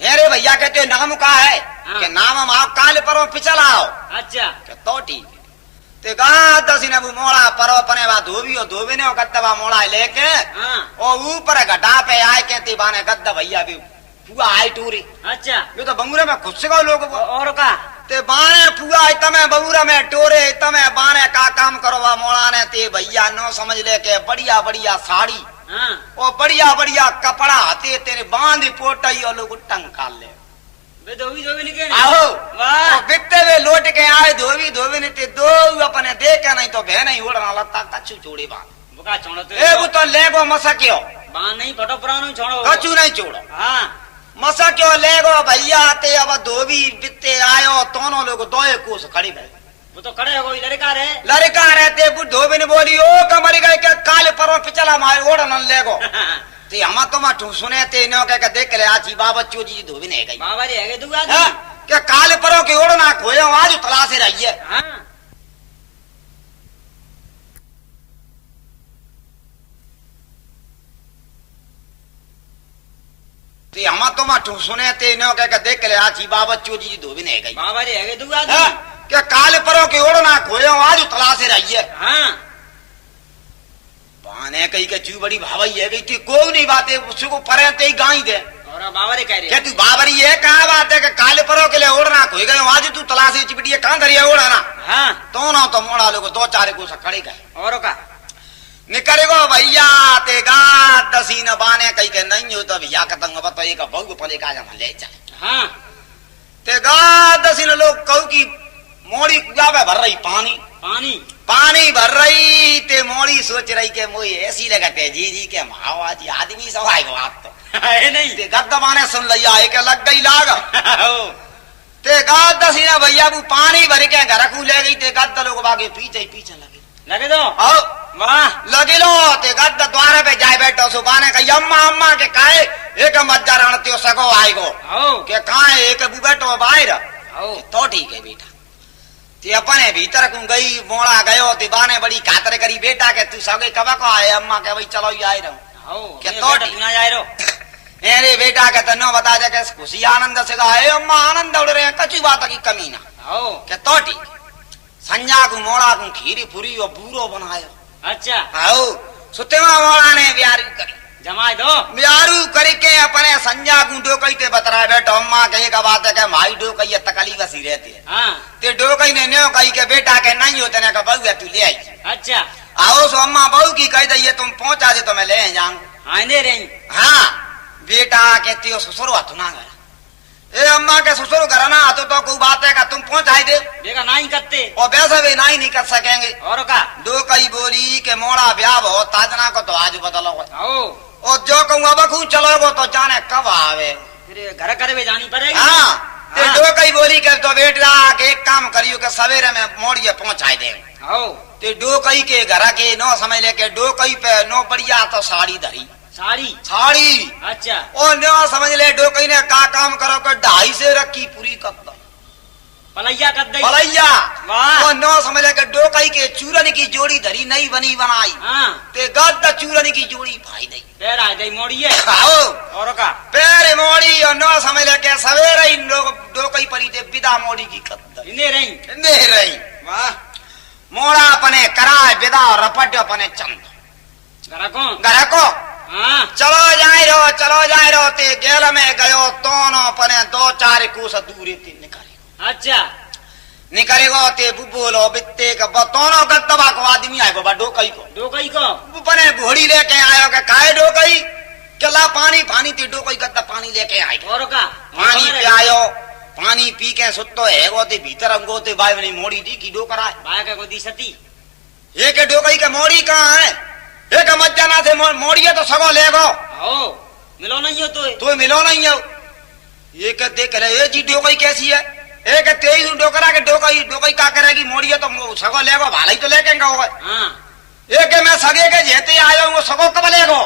अरे भैया कहते नाम का है हाँ। कि नाम हम आप काल परो पिछला आओ अच्छा के तो ठीक ते गा दसी ने मोड़ा परो पने बा धोबी ने गद्दा मोड़ा लेके हाँ और ऊपर घटा पे आए के ती बाने गद्दा भैया भी पुआ आई टूरी अच्छा ये तो बंगुरे में खुश गो लोग और का ते बाने पुआ तमे बंगुरा में टोरे तमे बाने का काम करो बा मोड़ा ने ते भैया नो समझ ले के बढ़िया साड़ी हाँ ओ बढ़िया कपड़ा हाथे तेरे बांध पोटाई और लोग टंका ले वे धोबी निकले आओ वाह बिकते हुए लौट के आए धोबी ने ते दो अपने देखे नहीं तो बहन ही उड़ना लता कच्चू छोड़ी बांध बुका छोड़ो तो ए वो तो लेगो मसक्यो बांध नहीं फटो पुरानो छोड़ो कच्चू नहीं छोड़ो हाँ मसक्यो लेगो भैया ते अब धोबी बिकते आयो दोनों लोग 2 कोस खड़ी गए वो तो खड़े हो कोई लड़का रहते धोबी ने बोली ओ कमरी गए के काले परो पिछला मारे ओढ़न लेगो ते हम तो मठू सुने ते नो के देख ले आजी बाबा चोजी धोबी ने गई बाबा रे आगे दुआ हाँ, के काले परो के ओढ़ना खोयो आज तलाशे रही है हाँ ते हम तो मठू सुने ते नो के देख ले आजी बाबा चोजी धोबी ने गई बाबा रे आगे दुआ हाँ, के काले परो के ओढ़ना खोयो आज तलाशे रही है हाँ बाने कही के चू बड़ी भावई है गई थी कोई नहीं बातें उसको परे ते ही गाई दे और बाबा रे कह रहे क्या तू बाबरी है कहा बात है कि काले परो के लिए ओढ़ना खोई गए आज तू तलाशे चिपटिए कहां धरिया ओढ़ना हाँ तो ना तो मोड़ा लोग 2-4 को खड़े गए और का निकल गो भैया ते गा दसी न बाने कही के नहीं हो तो भैया कतंग बतो एक बहु पले का जमा ले जाए हाँ ते गा दसी न लोग कहू की मोड़ी कुआ पे भर रही पानी पानी भर रही ते मोड़ी सोच रही कही के मोई ऐसी लगते जी के माओ आज आदमी सब आएगो आप तो है नहीं ते गद्दबाने सुन लिया एक लग गई लाग ते गद्द सीना भैया वो पानी भर के घर को ले गई ते गद्द लोग बागे पीछे लगे लगे दो आओ वाह लगे लो ते गद्द द्वार पे जाए बैठो सुबाने का अम्मा अम्मा के काहे एक मज्जा रणत्यो सगो आएगो आओ के काहे एक बु बैठो बाहर आओ तो ठीक है बेटा ते अपने भीतर को गई मोड़ा गयो ते बाने बड़ी खातर करी बेटा के तू सगे कब को आए अम्मा के भाई चलो ही आए रहो आओ क्या ये तो बेटा तू ना जाए रो अरे बेटा के तनो बता दे के खुशी आनंद से गाए अम्मा आनंद उड़ रहे हैं कच्ची बात की कमी ना आओ के तो ठीक संजा को मोड़ा को खीरी पूरी और बूरो बनायो अच्छा आओ सुतेवा मोड़ा ने ब्यारू करी जमाए दो ब्यारू करके अपने संजा को डोकई ते बतराए बैठो अम्मा कहे का बात है के माई डोकई तकली बसी रहती है हाँ ते डोकई ने न्यो कही के बेटा के नहीं होते ने का बहू तू ले आई अच्छा आओ सो अम्मा बहू की कह दइए तुम पहुंचा दे तो मैं ले जाऊं आने रही हाँ बेटा कहती हो ससुर तू ना गया ए अम्मा के ससुर घर ना तो कोई बात है का तुम पहुंचाई दे देखा नहीं करते और वैसे भी नहीं कर सकेंगे और का दो कई बोली के मोड़ा ब्याह हो ताजना को तो आज बदलो आओ और जो कहूँ अब खू चलोगो तो जाने कब आवे फिर घर करे जानी पड़ेगी हाँ ते हाँ। दो कई बोली के तो बेटा के एक काम करियो के सवेरे में मोड़िए पहुंचाई दे आओ ते दो कई के घर के नो समय लेके दो कई पे नो बढ़िया तो साड़ी धरी साड़ी अच्छा और नो समझ ले दो कई ने का काम करो के 2.5 से रखी पूरी कब पलैया कर दई भलैया वाह और नो समझ ले के दो कई के चूरन की जोड़ी धरी नहीं बनी बनाई हाँ ते गद्द चूरन की जोड़ी भाई दई पैर आ गई मोड़िए आओ और का पैर मोड़ी और नो समझ ले के सवेरे ही लोग दो कई परी ते विदा मोड़ी की कब इन्हें रही दे रही वाह मोड़ा अपने कराए विदा और रपट अपने चंद घर को हाँ चलो जाए रो ते गेल में गयो दोनों अपने 2-4 कोस दूरी ते निकाले अच्छा निकलेगो ते बुबोलो बित्ते का दोनों गद्दबा को आदमी आएगो बा डोकई को अपने घोड़ी लेके आयो के काहे डोकई चला पानी ते डोकई गद्दा पानी लेके आए और का पानी पे आयो पानी पी के सुतो हैगो ते भीतर अंगो ते बाय बनी मोड़ी दी की डोकरा बाय का को दी सती एक डोकई के मोड़ी कहाँ है एक मज्जा ना थे मोड़िए तो सगो लेगो आओ मिलो नहीं हो तो मिलो नहीं हो ये के देख ले ये जी डोकई कैसी है एक तेज डोकरा के डोकई का करेगी मोड़िए तो सगो लेगो भालाई तो लेके हाँ एक मैं सगे के जेते आयो वो सगो कब लेगो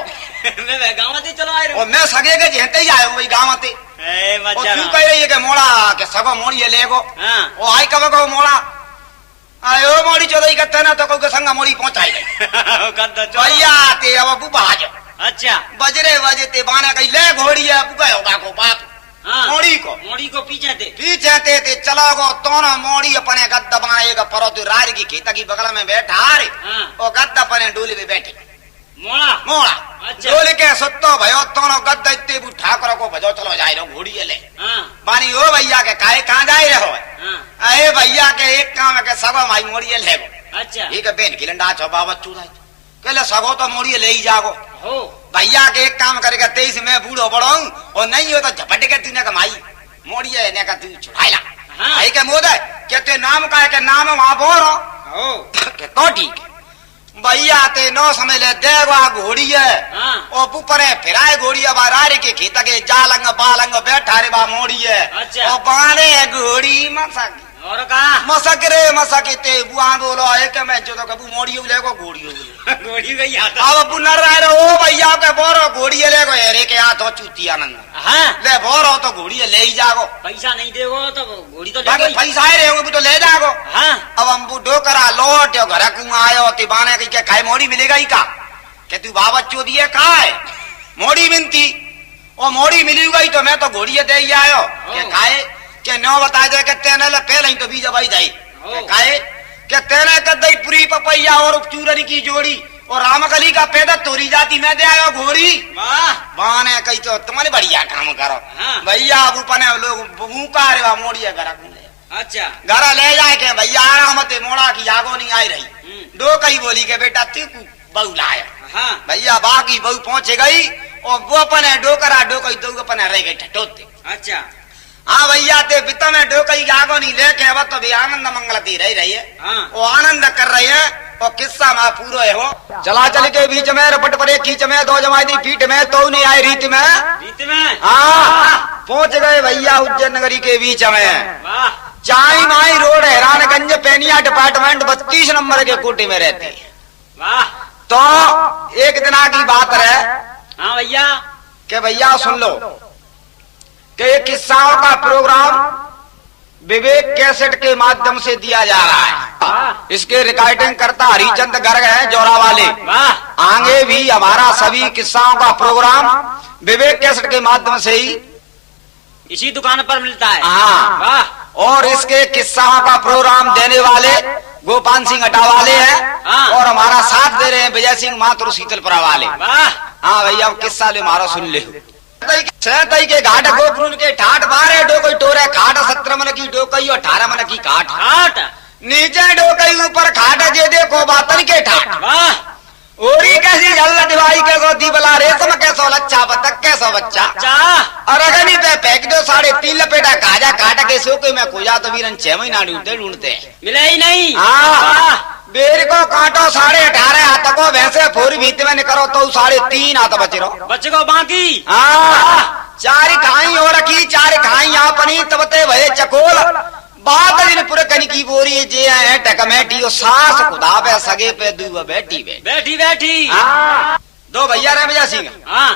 मैं गाँव से चलो आए और मैं सगे के जेते ही आयो वही गाँव ते और तू कह रही है के मोड़ा के सगो मोड़िए लेगो हाँ ओ आई कब को मोड़ा आयो मोड़ी चोदई करते ना तो कोई संगा मोड़ी पहुंचाई गई भैया ते अब बुबा आ जाओ अच्छा बजरे बजते बाने कही ले घोड़ी है बुगा होगा को बाप हाँ मोड़ी को पीछे ते चलोगो दोनों मोड़ी अपने गद्दा बनाएगा परो तू राज की खेत की बगल में बैठा रे और गद्दा अपने डोली में बैठे मोड़ा अच्छा डोली के सुतो भयो दोनों गद्दा इतने ठाकुर को भजो चलो जाए रहो घोड़ी ले बानी ओ भैया के काहे कहाँ जाए रहो अरे भैया के एक काम है के सगो माई मोड़ी ले अच्छा एक बेन की लंडा छो बाबा चूदा कहले सगो तो मोड़ी ले ही जागो हो भैया के एक काम करेगा 23 में बूढ़ो बढ़ाऊं और नहीं हो तो झपट के तूने कमाई मोड़ी है ने का तू छुड़ाइला हाँ के मोदा के ते नाम का है के नाम वहां बोरो हो के तो ठीक भैया ते नो समझ ले देवा घोड़ी है हाँ और ऊपर फिराए घोड़ी है बारारे के खेत के जालंग बालंग बैठा रे बा मोड़ी है अच्छा और बाणे घोड़ी मसक और का मसक रे मसक ते बुआ बोलो एक मैं जो तो कबू मोड़ी लेगो घोड़ी घोड़ी गई आता अब पुनर रहे ओ भैया के बोरो घोड़ी लेगो हेरे के हाथ हो चूती आनंद हाँ ले बोरो तो घोड़ी ले ही जागो पैसा नहीं देगो तो घोड़ी तो बाकी पैसा ही रहेंगे तो ले जागो हाँ अब हम बूढ़ो करा लौट घर को आयो तिबाने की क्या खाए मोड़ी मिलेगा ही का के तू बाबा चोदिए का है मोड़ी मिलती और मोड़ी मिली गई तो मैं तो घोड़ी दे ही आयो के खाए के नो बता दे के तेने ले पहले ही तो बीज भाई दई के खाए के तेने कदई पूरी पपैया और चूरन की जोड़ी और रामकली का पैदा तोरी जाती मैं दे आयो घोड़ी वाह बाने कही तो तुम्हारे बढ़िया काम करो भैया अब अपने लोग मुका रे मोड़ी घर अच्छा घर ले जाए के भैया मत मोड़ा की आगो नहीं आई रही दो कई बोली के बेटा तू बहू लाया हाँ भैया बाकी बहू पहुंचे गई और वो अपने डोकरा डोकई दो अपने रह गई ठटोते अच्छा हाँ भैया ते बिता में डोकई आगो नहीं लेके अब तो भी आनंद मंगलती रह रही है हाँ वो आनंद कर रही है और किस्सा में पूरो है हो। चला चल के बीच में रपट पड़े खींच में दो जमाई दी पीठ में तो नहीं आए रीत में। हाँ पहुंच गए भैया उज्जैन नगरी के बीच में। चाई माई रोड हैरानगंज पेनिया डिपार्टमेंट 32 नंबर के कोटे में रहती। तो एक दिन की बात है। हाँ भैया के भैया सुन लो कि किस्साओं का प्रोग्राम विवेक कैसेट के माध्यम से दिया जा रहा है। इसके रिकॉर्डिंग करता हरिचंद गर्ग है जोरा वाले। आगे भी हमारा सभी किस्साओं का प्रोग्राम विवेक कैसेट के माध्यम से ही इसी दुकान पर मिलता है। हाँ और इसके किस्साओं का प्रोग्राम देने वाले गोपाल सिंह अटावाले हैं और हमारा साथ दे रहे हैं विजय सिंह मातुर शीतलपुरा वाले। हाँ भैया किस्सा ले मारो सुन ले। तई के घाट गोपुर के ठाट बारे डोकई टोरे खाट 17 मन की डोकई 18 मन की काट नीचे डोकई ऊपर खाट जे देखो बातन के ठाट ओरी कैसी जल दिवाई कैसो दीवला रेशम कैसो लच्छा बतक कैसो बच्चा और अगनी पे फेंक दो 3.5 लपेटा काजा काट के सो के मैं खोजा तो वीरन 6 महीना ढूंढते मिले ही नहीं। बेर को काटो 18.5 हाथ को भैंसे फोर भीत में निकलो तो 3.5 हाथ बच रहो बच गो बाकी। 4 खाई और रखी 4 खाई अपनी तबते भये चकोल बात दिन पुर कन की बोरी जे है टकमेटी सास खुदा पे सगे पे दू बैठी बैठी। दो भैया रहे भैया सिंह। हाँ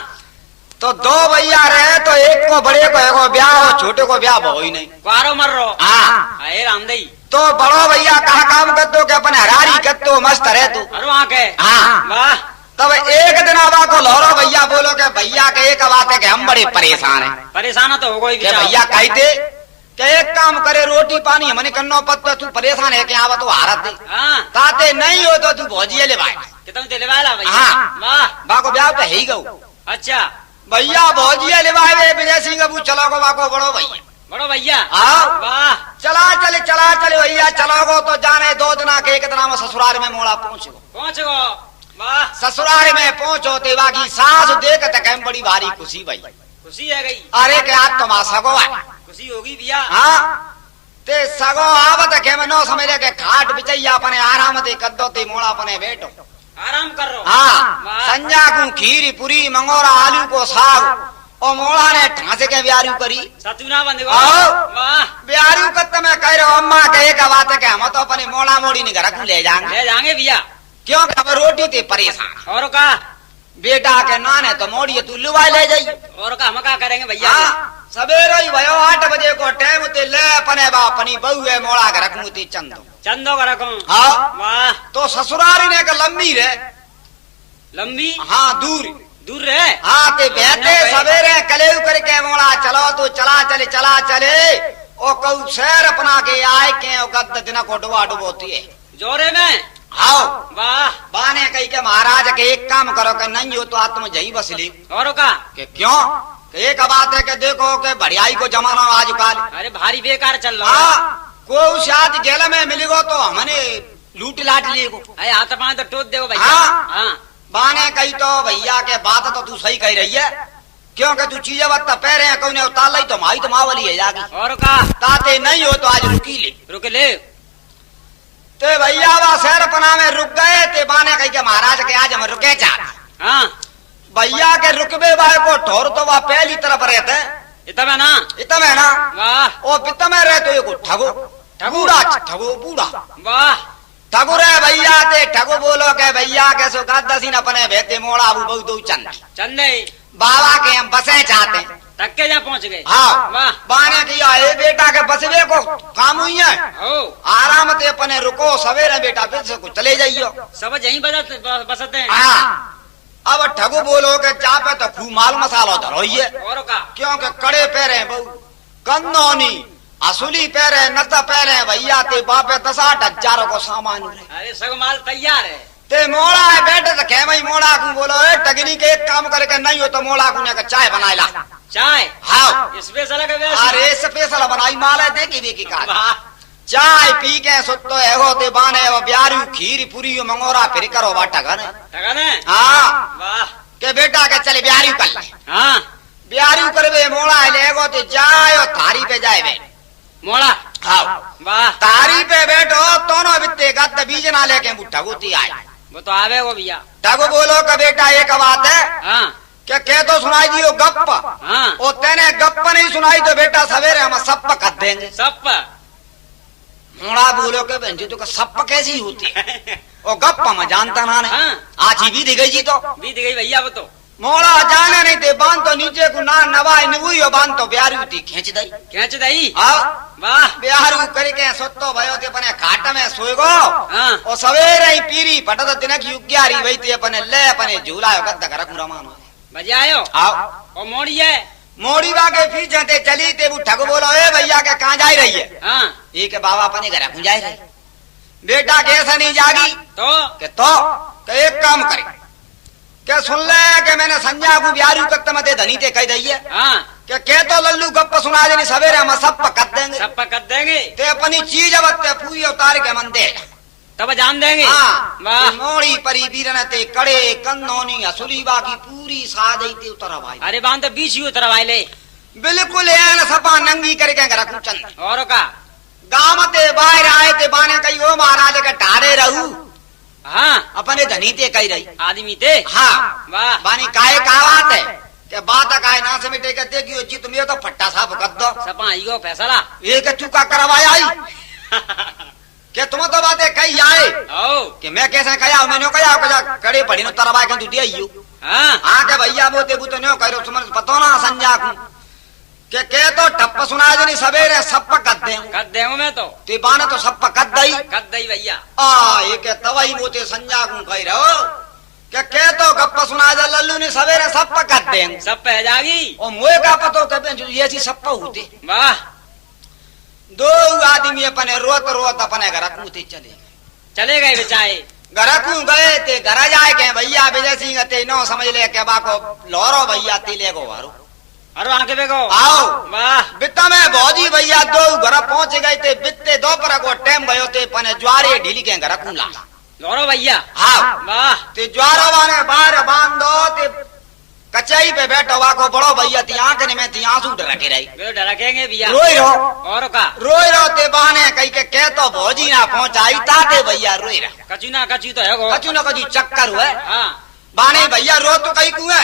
तो 2 भैया रहे तो एक को बड़े को ब्याह हो छोटे को ब्याह हो ही नहीं वारो मर रो। हाँ रामदई तो बड़ो भैया कहा काम कर दो के अपन हरारी कर दो मस्त रहे तू। अरे वहाँ के हाँ तब एक दिन आवा को लौरो भैया बोलो के भैया के एक बात है कि हम बड़े परेशान हैं। परेशान तो हो गई भैया कहते कि एक काम करे रोटी पानी हमने कन्नो पत पे तू परेशान है कि आवा तो हारत दे ताते नहीं हो तो तू भौजिए ले भाई कितने ले वाला भैया। हाँ बाको ब्याह तो है ही गऊ। अच्छा भैया भौजिए ले भाई विजय सिंह अबू चलो गो बाको बड़ो भैया। वाह चला चले भैया चलो गो तो जाने 2 दिन के एक दिन में ससुराल में मोड़ा पहुंच गो। वाह ससुराल में पहुंचो ते बाकी सास देख तक बड़ी भारी खुशी भाई खुशी है गई। अरे के आज तुम सगो खुशी होगी भैया। हाँ ते सगो आवत के में नो समझ के खाट बिचैया अपने आराम दे कद्दो ते मोड़ा अपने बैठो आराम कर रो। हाँ संजा को खीर पूरी मंगोरा आलू को साग और मोड़ा ने ठांसे के ब्यारू करी सतुना बंद ब्यारू कत में कह रहे अम्मा के एक बात है कि हम तो अपने मोड़ा मोड़ी ने घर ले जाएंगे भैया क्यों हम रोटी ते परेशान और का बेटा के नाने तो मोड़ी तू लुवा ले जाई और का हम का करेंगे भैया। सवेरे ही भयो 8 बजे को टाइम ते ले अपने बा अपनी बहू है मोड़ा के रखूं ते चंदो का रखूं। हाँ वाह तो ससुरारी ने के लंबी रे लंबी। हाँ दूर रे। हाँ ते बेटे सवेरे कलेऊ करके मोड़ा चलो तो चला चले ओ कऊ शहर अपना के आए के गद्द दिन को डुबा डुबोती है जोरे में। हाँ वाह बाने कही के महाराज के एक काम करो के नहीं हो तो आत्म जही बस ली और का के क्यों एक बात है कि देखो के बढ़ियाई को जमाना आजकल अरे भारी बेकार चल रहा है। को शादी गेल में मिलेगो तो हमने लूट लाट लेगो हाथ पाए तो टोट देगो भैया। हाँ बाने कही तो भैया के बात तो तू सही कह रही है क्योंकि तू चीजें बत पैरे हैं कौन उतार तो माई तो मावली है जागी और का ताते नहीं हो तो आज रुक ले ते भैया वह शहर पना में रुक गए ते बाने कही के महाराज के आज हम रुके चाह भैया के रुकबे बाय को ठोर तो वह पहली तरफ रहते इतना ना वाह ओ पिता में रहते को ठगो बूढ़ा वाह ठगु रे भैया ते ठगु बोलो के भैया के सो दसीन अपने भेते मोड़ा अबू बहु चंद बाबा के हम बसे चाहते तक के जा पहुंच गए। हाँ बाने किया बेटा के बसवे को काम हुई है आराम ते अपने रुको सवेरे बेटा फिर से कुछ चले जाइयो सब यहीं बसते हैं। हाँ अब ठगु बोलो के चापे तो खूब माल मसाला धरोइए और का क्योंकि कड़े पैरे बहु कन्नौनी असुली पैरे नत पैरे भैया ते बापे 10-8 हजारों को सामान। अरे सब माल तैयार है ते मोड़ा है बैठे तो खे भाई मोड़ा को बोलो टगनी के एक काम करके नहीं हो तो मोड़ा को ने चाय बनाएला चाय। हाँ स्पेशल अरे स्पेशल बनाई माल है देखी का चाय पी के सुतो है हो ते बाने वो ब्यारू खीर पूरी मंगोरा फिर करो बाटा गने। हाँ के बेटा के चले ब्यारू कर ले। हाँ ब्यारू करवे मोड़ा लेगो ते जायो थारी पे जाए मोड़ा। हाँ वाह तारी पे बैठो दोनों बित्ते गद्द बीज ना लेके ठगुती आए। वो तो आवे वो भैया। ठगु बोलो का बेटा एक बात है हाँ क्या कह तो सुनाई दियो गप्प। हाँ ओ तेने गप्प नहीं सुनाई तो बेटा सवेरे हम सप्प कर देंगे। सप मोड़ा बोलो के बहन तो सप्प कैसी होती है ओ गप्प मैं जानता ना हाँ आज ही भी गई जी तो बीत गई भैया वो तो। मोड़ा जाने नहीं थे बांध तो नीचे को ना नवाई निबुई बांध तो ब्यारू थी खींच दई खींच दई। हाँ वाह ब्यारू करके सोतो भयो ते अपने खाट में सोएगो। हाँ और सवेरे ही पीरी पटत तिनक युग्यारी वही ते अपने ले अपने झूलायो गद्दा कर रखू रमान बजा आयो आओ और मोड़ी है। मोड़ी बागे पीछे ते चली ते वो ठग बोलो ए भैया के कहां जा रही है। हाँ ये के बाबा अपने घर को जा रही बेटा कैसा नहीं जागी तो एक काम करे क्या सुन ले के मैंने संजय को ब्यारू कत्त मते धनी ते कह दई है। हाँ क्या कह तो लल्लू गप्प सुना देनी सवेरे हम सब कर देंगे सब कर देंगे ते अपनी चीज अब ते पूरी उतार के मन दे तब जान देंगे। हाँ वाह मोड़ी परी बीरन ते कड़े कन्नोनी असुली बाकी पूरी सादई ते उतर भाई। अरे बांध तो बीच ही उतर भाई ले बिल्कुल एन सपा नंगी करके रखू चंद और का गांव ते बाहर आए ते बाने कही ओ महाराज के ढाड़े रहू। हाँ अपने धनी ते कही रही आदमी थे। हाँ वाह बानी काय का बात है के बात काय ना से मिटे कहते कि जी तुम्हें तो फट्टा साफ कर दो सपा आइयो फैसला एक चुका करवाया आई के तुम तो बातें कही आए ओ कि मैं कैसे कहा मैंने कहा कड़े पड़ी न तरवाए के तू दे आइयो। हाँ के भैया बोते बुते नो करो तुम पतो ना संजा को के तो ठप्प सुना देनी सवेरे सप्प कर दे मैं तो ते बाने तो सप्प कर दई भैया। ये के तवई मोते संजा को कह रहो के तो गप्प सुना दे लल्लू ने सवेरे सप्प कर दे सब पे जागी और मोए का पतो कहते ये सी सप्प होते। वाह दो आदमी अपने रोत रोत अपने घर कूते चले गए बेचारे घर को गए ते घर जाए के भैया विजय सिंह ते नो समझ ले के बाको लोरो भैया तिले को वारो अरे आके देखो आओ वाह बित्ता में भौजी भैया दो घर पहुंच गए थे बित्ते दोपहर को टाइम गयो ते पने ज्वारे ढीली के घर को ला लोरो भैया। हाँ वाह ते ज्वारा वाने बाहर बांधो ते कचाई पे बैठो वाको बड़ो भैया ती आंख में ती आंसू ढरके रही ढरकेंगे भैया रोई रो और का रोई रो ते बहाने कही के कह तो भौजी ना पहुंचाई ताते भैया रोई रहा कचू ना कचू तो है कचू न कचू चक्कर हुए। हाँ बाने भैया रो तो कही कुए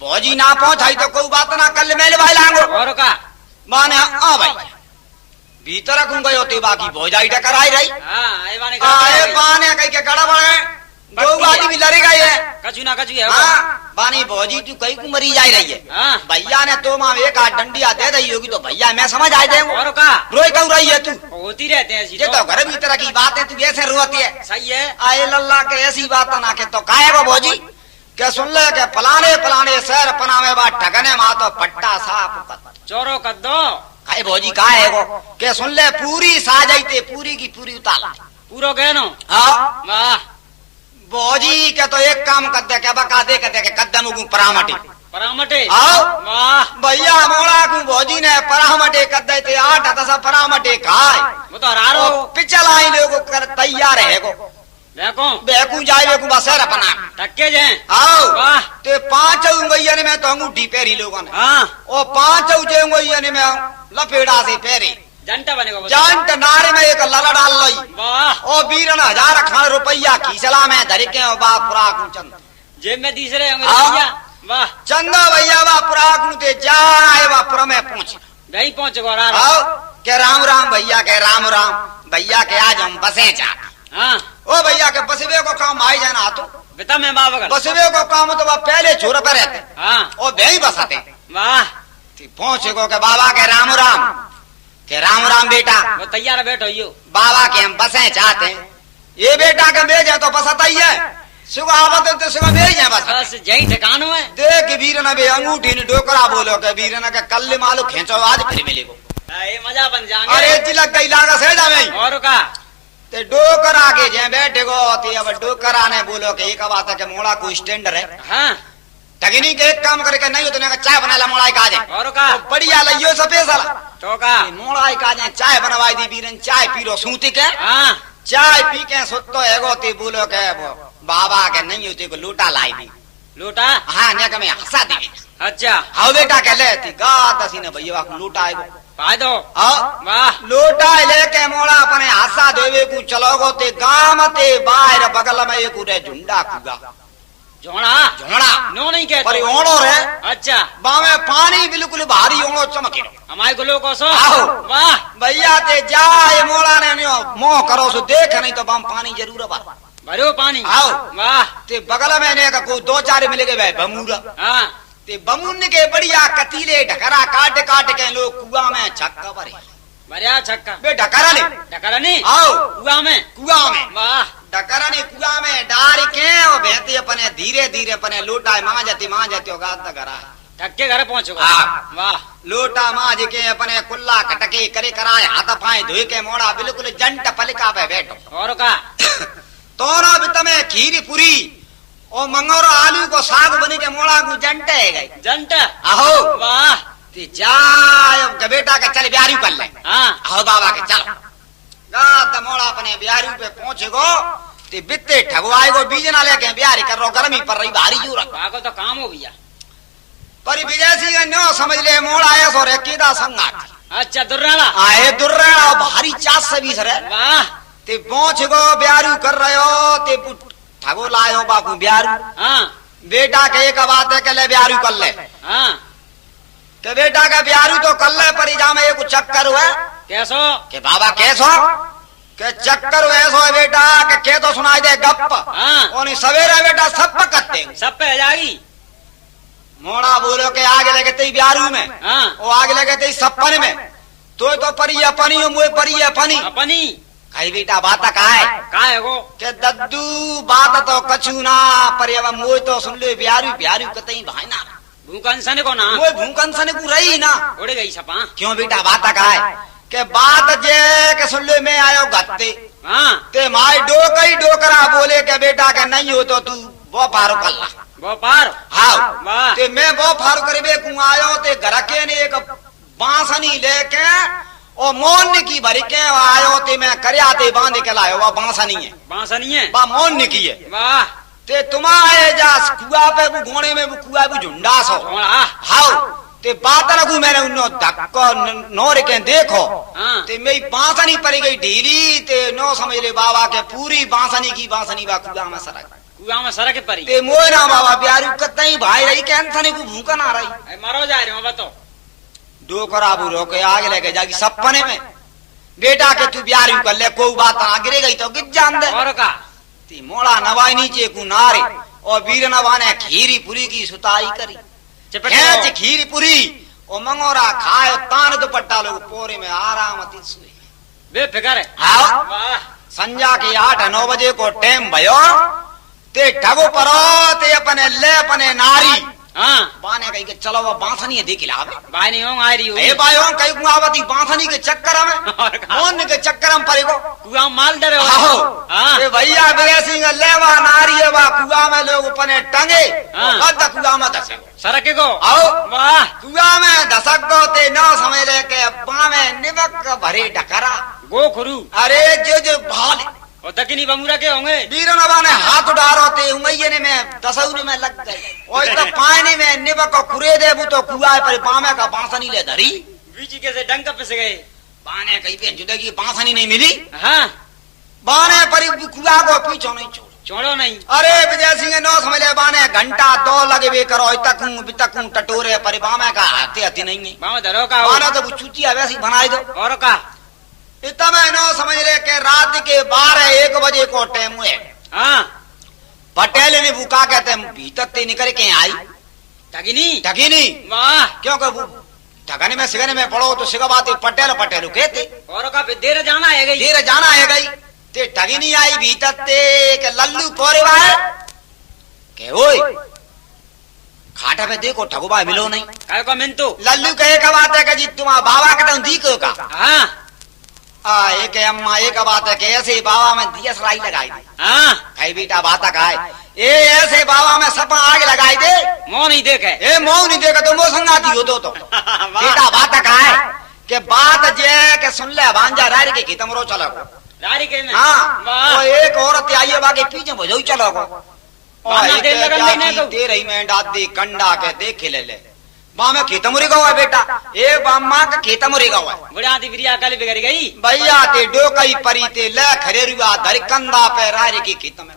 भौजी ना पहुंचाई तो कोई बात ना कल मेल भाई लांगो और का बाने आ भाई भीतर को गयो ते बाकी भौजाई टकर आई रही। हाँ आए बाने कही के गड़बड़ है दो आदमी लड़े गए है कचू ना कचू है। हाँ बानी भौजी तू कहीं को मरी जा रही है। हाँ भैया ने तो माँ एक हाथ डंडिया दे दी होगी तो भैया मैं समझ आ जाऊंगा और का रोई क्यों रही है तू होती रहते हैं ये तो घर भीतर की बात है तू ऐसे रोती है। सही है आए लल्ला के ऐसी बात ना के तो काहे वो भौजी के सुन ले के फलाने फलाने शहर पनावे बात ठगने मा तो पट्टा साफ चोरो कर दो काहे भौजी का है वो के सुन ले पूरी साजाई ते पूरी की पूरी उतार पूरो कहनो। हाँ वाह भौजी के तो एक काम कर दे के बका दे के कदम को परामटी परामटे। आओ वाह भैया मोड़ा को भौजी ने परामटे कर दे ते 8-10 परामटे खाए वो तो हरारो पिछल आई लोग कर तैयार है को देखो बेकू जाए को बसर अपना टक्के जाए। आओ वाह ते 5 उंगैयन में तो अंगूठी पहरी लोगों ने। हाँ ओ 5 उंगैयन में लपेड़ा से पहरी जनता बनेगा जंट नारे में एक लला डाल लई। वाह ओ 20,000 खान रुपया खींचला में धर के बाप पुराक चंद जेब में तीसरे होंगे हाँ। भैया। वाह चंदा भैया बा पुराक ते जाए बा पुरा में पहुंच नहीं पहुंच गो आओ के राम राम भैया के राम राम भैया के आज हम बसे चाहते। हाँ ओ भैया के बसवे को काम आई जाना तो बेटा मैं बाबा बसवे को काम तो पहले छोर पर रहते। हाँ ओ बे ही बसाते। वाह पहुंच गो के बाबा के राम राम बेटा वो तैयार बैठो यो बाबा के हम बसे चाहते हैं। ये बेटा के भेजे तो बसता ही है सुबह आवत तो सुबह भेज जाए बस जही ठिकानो है। देख वीर न बे अंगूठी ने डोकरा बोलो के वीर न के कल मालू खेचो आज फिर मिलेगो। ये मजा बन जाएंगे। अरे तिलक गई लागा से जावे और का ते डोकरा के जे बैठे गो ते अब डोकरा ने बोलो के एक बात है के मोड़ा को स्टैंडर है। हाँ तगनी के एक काम करके नहीं हो तो चाय बना ला मोड़ा का जे और का तो बढ़िया लइयो स्पेशल तो का मोड़ा का जे चाय बनवाई दी वीरन चाय पी लो सूती के। हाँ चाय पी के सुतो एगो ती बोलो के बाबा के नहीं होती को लूटा लाई दी लूटा। हाँ ने के मैं हंसा दी। अच्छा हाँ बेटा के ले थी गा दसी ने भैया को लूटा आएगो पाए दो आओ वाह लोटा लेके मोड़ा अपने हासा देवे को चलोगो ते गाम ते बाहर बगल में एक उरे झुंडा कुगा झोड़ा झोड़ा नो नहीं कहते पर ओणो रे अच्छा बामे पानी बिल्कुल भारी ओणो चमके हमारे को लोग सो आओ। वाह भैया ते जाए मोड़ा ने न्यो मोह करो सो देख नहीं तो बाम पानी जरूर बा भरो पानी आओ। वाह ते बगल में ने का को दो चार मिल गए बमूरा हाँ ते बमुन के बढ़िया कतीले ढकरा काट काट के लोग कुआ में छक्का भरे बढ़िया छक्का बे ढकरा ने डकरा नहीं आओ कुआ में कुआ में वाह ढकरा ने कुआ में डाल के और बहते अपने धीरे धीरे अपने लोटा मां जाती होगा करा थक के घर पहुंचो हाँ। वाह लोटा माज के अपने कुल्ला कटके करे कराए हाथ पाए धोए के मोड़ा बिल्कुल जंट पलिका पे बैठो और का तोरा भी तमे खीर पूरी और मंगोरो आलू को साग बनी के मोड़ा को जंट है गई जंट आहो वाह ते जाय अब बेटा के चल ब्यारी कर ले हाँ आहो बाबा के चलो गात मोड़ा अपने ब्यारी पे पहुंचेगो ते बित्ते ठगवाए गो बीज ना लेके ब्यारी कर रो गर्मी पर रही भारी जूर को तो काम हो भैया पर विदेशी का न्यो समझ ले मोड़ आया सो रे कीदा संगात अच्छा दुर्राला आए दुर्रा भारी चास से भी सरे वाह ते पहुंचेगो ब्यारू कर रहे हो ते ठगो लायो बापू ब्यारू हाँ बेटा के एक बात है के ले ब्यारू कर ले हाँ के बेटा का ब्यारू तो कर ले पर जा में एक चक्कर हुआ कैसो के बाबा कैसो के चक्कर ऐसो है बेटा के तो सुनाई दे गप हाँ ओनी सवेरे बेटा सब पकते सब पे जागी मोड़ा बोलो के आगे लगे ते ब्यारू में हाँ वो आगे लगे ते सपन में तो परी अपनी मुए परी अपनी अपनी कही बेटा बात का है वो के दद्दू बात तो कछु ना पर अब मोए तो सुन ले ब्यारू ब्यारू कतई भाईना भूकंसन को ना मोए भूकन सन को रही ना उड़ गई सपा क्यों बेटा बात का के बात जे के सुन ले मैं आयो गत्ते हाँ ते माय डोकई डोकरा बोले के बेटा के नहीं हो तो तू वो पारो कल्ला वो पार हाँ वाह ते मैं वो पारो करबे कु आयो ते घर के ने एक बांसनी लेके और मोन की भरी के आयो ते मैं करया ते बांध के लायो वो बांसनी है बांसनी है बा मोन की है वाह ते तुम्हारे जा कुआ पे वो घोड़े में वो कुआ वो झुंडा सो झोड़ा हाउ ते बात रखू मैंने उन्नो धक्को नोर के देखो हाँ ते मेरी बांसनी पड़ गई ढीली ते नो समझ ले बाबा के पूरी बांसनी की बांसनी बा कुआ में सरक कुआ में सरक परी ते मोरा बाबा प्यारू कतई भाई रही कैंसनी को भूखा ना रही मरो जा रहे हो बताओ डोकरा बुरो के आगे लेके जागी सपने में बेटा के तू प्यारू कर ले कोई बात ना गिरे गई तो गिर जान दे और का ती मोड़ा नवाई नीचे को नारे और वीर नवा ने खीरी पूरी की सुताई करी खेच खीरी पूरी और मंगोरा खाए तान दुपट्टा लोग पोरे में आराम अति सोई बेफिक्र है हाँ वाह संजा के 8-9 बजे को टाइम भयो ते ठगो परो ते अपने ले अपने नारी हाँ बाने कही के चलो वो बांसनी देख लावे भाई नहीं होंगे आ रही ए हो भाइयों कई गुआवती बांसनी के चक्कर में और का मोन के चक्कर में पड़ेगो कुआ माल डरे हो आओ हाँ ए भैया मेरे सिंह लेवा नारी है वा कुआ में लोग अपने टंगे हाँ। और कुआ में धसे सरक को आओ वाह कुआ में धसक गो ते न समझ ले के बामे निबक भरे ढकरा गो खुरू अरे जो भाले और तकनी बमूरा के होंगे वीरनवा ने हाथ उडारो ते उमैये ने में दसौनी में लग गए ओए तो पानी में निबक खुरे दे वो तो कुआ पर बामे का बांसनी ले धरी बीच के से डंक पिस गए बाने कहीं पे जुदगी बांसनी नहीं मिली हाँ बाने पर कुआ को पीछो नहीं छोड़ छोड़ो नहीं अरे विजय सिंह नो समझ ले बाने घंटा 2 लगे बे करो तकू टटोरे पर बामे का हाथे हती नहीं है बाबा धरो का हो बाने तो वो चूतिया वैसी बनाई दो और का इतना मैं नो समझ ले के रात के 12-1 बजे को टाइम हुए हाँ पटेल ने बुका कहते भीतर ते निकल के आई तकनी ठगिनी वाह क्योंकि वो ठगने में सिगने में पड़ो तो सिगा बात पटेल पटेल कहते और का फिर देर जाना है गई धीरे जाना है गई ते ठगिनी आई भीतर ते के लल्लू पोरे वाए के ओए खाटा पे देखो ठगुबा मिलो नहीं काय को मिंटू लल्लू कहे का बात है कि जी तुम्हारा बाबा के तुम दीको का हाँ एक अम्मा एक बात है कि ऐसे बाबा में दिया सलाई लगाई दी हाँ कई बेटा बात का है ए ऐसे बाबा में सपा आग लगाई दे मोह नहीं देखे ए मोह नहीं देखा तो मोह संगाती हो तो बेटा बात का है कि बात जे के सुन ले भांजा रारी के खितम रो चलो रारी के में हाँ वाह वो एक औरत आई है बाकी पीछे भजो चलो बाना तेल लगन देने को। दे रही में डादी कंडा के देख ले ले बामे खेत मुरी गवा है बेटा, एक बामा का खेत मुरी गवा है। बुढ़ा दी बिरिया कल बिगड़ गई भैया ते डोकई परी ते ले खरेरुआ धर कंधा पे रारे के खेत में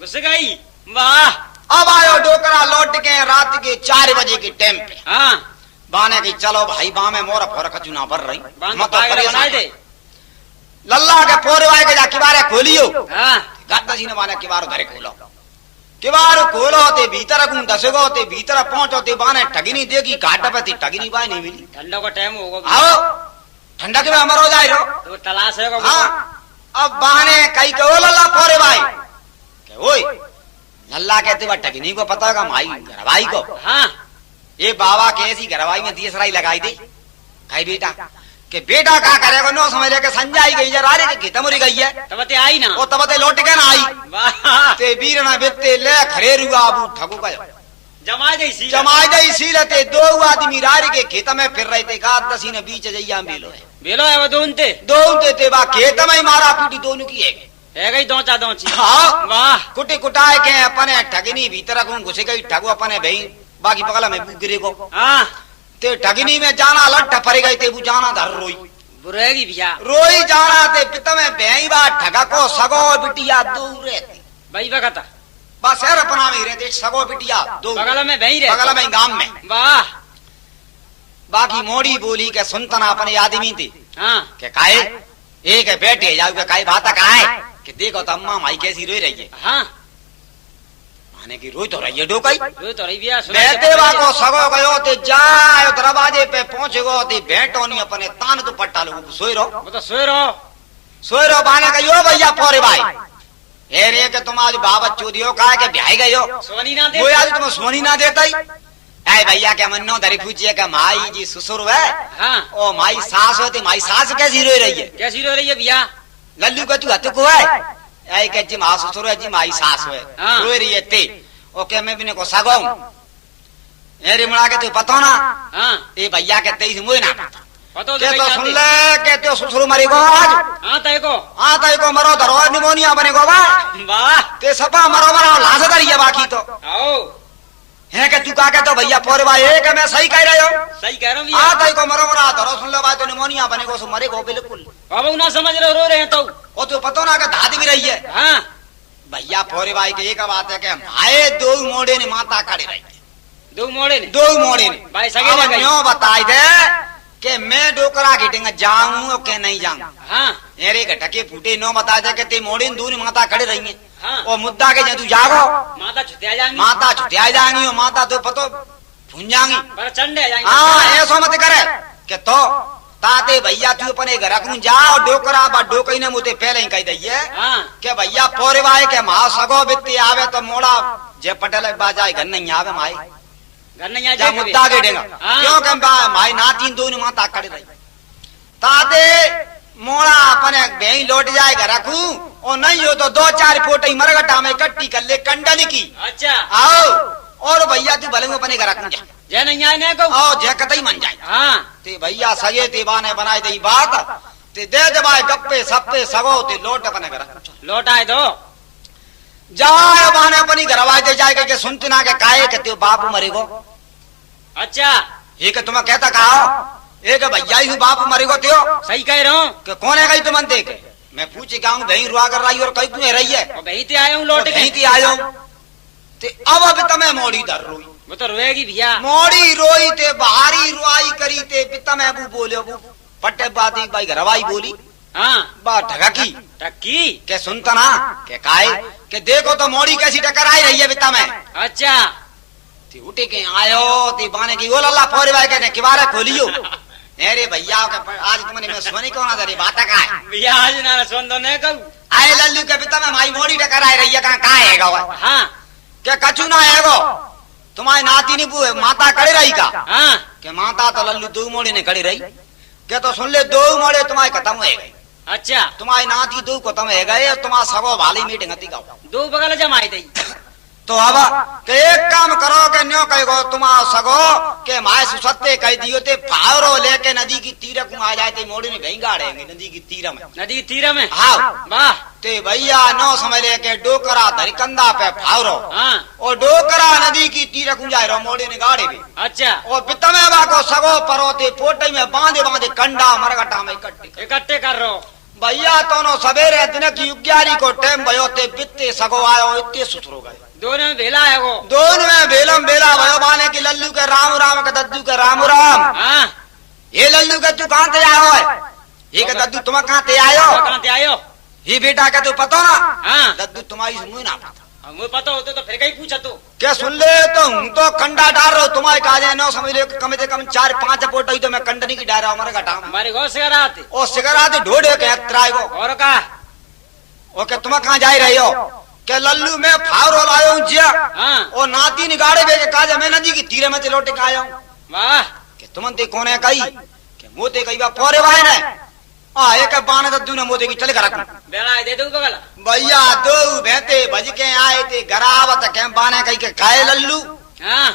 घुस गई। वाह। अब आयो डोकरा लौट के रात के 4 बजे के टाइम पे। हाँ बाने की चलो भाई बामे मोरा फोरा खचुना भर रही मत बना दे लल्ला के पोरे वाए के जा किवारे खोलियो। हाँ गाता जी ने बाने किवारो धरे खोलो, किवारो खोलो ते भीतर को दसगो ते भीतर पहुंचो ते बाने ठगिनी देगी घाट पे ते ठगिनी बाय नहीं मिली। ठंडा का टाइम होगा आओ ठंडा के में अमर हो जाए रो तो तलाश है। हाँ अब बाने कई को लल्ला पोरे भाई के ओए लल्ला कहते बा ठगिनी को पता होगा माई घरवाई को। हाँ ये बाबा के ऐसी घरवाई में दियसराई लगाई दे कही बेटा के बेटा क्या करेगा नो समझ लेके संजय आई गई जरा रे की तमरी गई है तब ते आई ना ओ तब ते लौट के ना आई। वाह ते बीरना बेते ले खरेरुआ अबू ठगु का जमा दे इसी लेते 2 आदमी रारी के खेत में फिर रहे थे गात दसी ने बीच जइया बेलो है वो दोनते ते बा खेत में ही मारा पीटी दोनों की है गई दोचा दोची। हाँ वाह कुटी कुटाए के अपने ठगनी भीतर को घुसे गई ठगु अपने भाई बाकी पगला में गिरे को। हाँ ते ठगनी में जाना लट पड़ गई ते वो जाना धर रोई बुरेगी भैया रोई जाना ते पिता में भई बा ठगा को सगो बिटिया दूर रहती भाई बगता बस यार अपना में रहते सगो बिटिया दो बगल में बही रहे बगल में गांव में। वाह बाकी मोड़ी बोली के सुनतना अपने आदमी थी। हाँ के काहे एक बेटे जाओ के काहे बात का है कि देखो तो अम्मा माई कैसी रोई रही है। हाँ माने की रोई तो रही है डोकई रोई तो रही भैया बेटे बा को सगो गयो ते जाए दरवाजे पे पहुंच गो ते भेंटो नहीं अपने तान तो पट्टा लोग सोई रहो वो तो सोए रहो बाने कहियो भैया पोरे भाई ए रे के तुम आज बाबा चोदियो काहे के ब्याह गयो सोनी ना दे वो आज तुम सोनी ना देता ही ऐ भैया के मन्नो धरी पूछिए का माई जी ससुर है। हाँ ओ माई सास होती माई सास कैसी रोई रही है कैसी रो रही है भैया लल्लू का तू हत को है ऐ के जी मां ससुर है जी माई सास है हाँ। रोई रही है ते ओके मैं बिने को सगो ए रे मुड़ा के तू पतो ना। हाँ ए भैया के तेई मुझे ना पतो के तो सुन ले के तो ससुर मरी को आज हाँ तय को मरो धरो निमोनिया बने को बा वाह ते सपा मरो लाश धरी है बाकी तो आओ है के तू का के तो भैया पोरे भाई एक मैं सही कह रहे हो सही कह रहा हूँ भैया तई को मरो धरो सुन ले भाई तो निमोनिया बने को सो मरे को बिल्कुल बाबू ना समझ रहे रो रहे हैं तो वो तो पतो ना के दादी भी रही है। हाँ भैया पोरे भाई के एक बात है कि माए 2 मोड़े ने माता काढ़े रही है 2 मोड़े ने 2 मोड़े ने भाई सगे ने गई क्यों बताई दे कि मैं डोकरा गिटेंगे जाऊं के नहीं जाऊं। हाँ मेरे घटके फूटे नो बता दे कि ते मोड़े दूर माता खड़े रही है। हाँ ओ मुद्दा के तू जागो माता छुटिया जाएंगी माता छुटिया जाएंगी माता तो पतो भुंजाएंगी पर चंडे जाएंगे। हाँ ऐसा मत करे कि तो ताते भैया तू अपने घर रखूं जाओ डोकरा बा डोकई ने मुझे पहले ही कह दइए हाँ कि भैया पोरे भाई के मां सगो बित्ती आवे तो मोड़ा जे पटेल बाजाए घर नहीं आवे माई घर नहीं आ जा मुद्दा के देगा क्यों कि माई नाती दोनों माता खड़े रही ताते मोड़ा अपने बेई लौट जाए घर रखूं और नहीं हो तो 2-4 फोटे मरगटा में इकट्ठी कर ले कंडन की। अच्छा आओ और भैया तू भले अपने घर रखूं जा जय नहीं आए ना को आओ जय कतई मन जाए। हाँ ते भैया सगे ते बाने बनाए दई बात ते दे दबाए गप्पे सप्पे सगो ते लोट अपने घर लौट आए दो जाए बाने अपनी घरवाई दे जाए के सुनते ना के काहे के ते बाप मरेगो। अच्छा ये के तुम्हें कहता कहा एक भैया ही बाप मरेगो त्यो सही कह रहा हूँ कि कौन है गई तुम देख मैं पूछे गाँव बही रुआ कर रही और कहीं तू रही है वही ते आया हूँ लौट कहीं थी आयो ते अब तुम्हें मोड़ी दर रोई वो तो रोएगी भैया मोड़ी रोई ते बाहरी रुआई करी ते पिता में अबू बोले अबू पट्टे बाती भाई घरवाई बोली हाँ बा ढगा की टक्की के सुनता ना के काहे के देखो तो मोड़ी कैसी टक्कर आई रही है पिता में। अच्छा ती उठे के आयो ती बाने की ओ लल्ला फोरे भाई के किवारा खोलियो अरे भैया आज तुमने मैं सोनी कौन आ बात का है भैया आज ना सुन दो ने कहूँ आए लल्लू के पिता में माई मोड़ी टक्कर आई रही है कहाँ है हाँ क्या कछु ना है गो तुम्हारी नाती नहीं माता खड़ी रही का हाँ के माता तो लल्लू 2 मोड़े ने खड़ी रही क्या तो सुन ले 2 मोड़े तुम्हारे खत्म हो गए। अच्छा तुम्हारी नाती 2 खत्म हो गए तुम्हारा सगो भाली मीटिंग हती का 2 बगल जमाई दी तो अब के एक काम करो के न्यो कहो तुम आओ सगो के माए सुसत्ते कह दियो ते फावरो लेके नदी की तीर को आ जाए ते मोड़ी में भई गाड़ेंगे नदी की तीर में। नदी की तीर में? हाँ वाह। ते भैया नो समय लेके डोकरा धरिकंदा पे फावरो हाँ। और डोकरा नदी की तीर को जाए रो मोड़ी ने गाड़े भी। अच्छा। और बितमे बाको सगो परोते पोटे में बांधे बांधे कंडा मरगटा में इकट्ठे कर रो भैया दोनों सवेरे दिन की 11 को टाइम भयो ते बित्ते सगो आयो इतने सुथरो गए दोनों में भेला है वो। दोनों में बेलम बेला भयो बाने की लल्लू के राम राम के दद्दू के राम राम। हाँ। ये लल्लू के तू कहाँ ते आयो है? ये के दद्दू तुम कहाँ ते आयो? कहाँ ते आयो? ये बेटा के तू पता ना? हाँ। दद्दू तुम्हारी मुँह ना पता। मुझे पता होते तो फिर कहीं पूछा तू। क्या सुन ले तो हूँ तो कंडा डाल रहा हूँ तुम्हारे काजे नो समझ ले कम से कम 4-5 पोट ही तो मैं कंडनी की डाल रहा हूँ हमारे घटा हमारे गौ सिगरात और सिगरात ढोड़े के त्राई को और का ओके तुम कहाँ जा रही हो? क्या लल्लू मैं फावरो लायो हूँ जिया हाँ। और नाती निगाड़े बेके काजे मैं नदी की तीरे में लौटे का आया हूँ। वाह। कि तुम ते कोने कही कि मोते कही बा पोरे वाहे ने आ एक बाण दद्दू ने मोते की चले घर बेड़ा दे दूं बगल भैया दो बेटे भज के आए थे गरावत के बाने कही के खाए लल्लू। हाँ।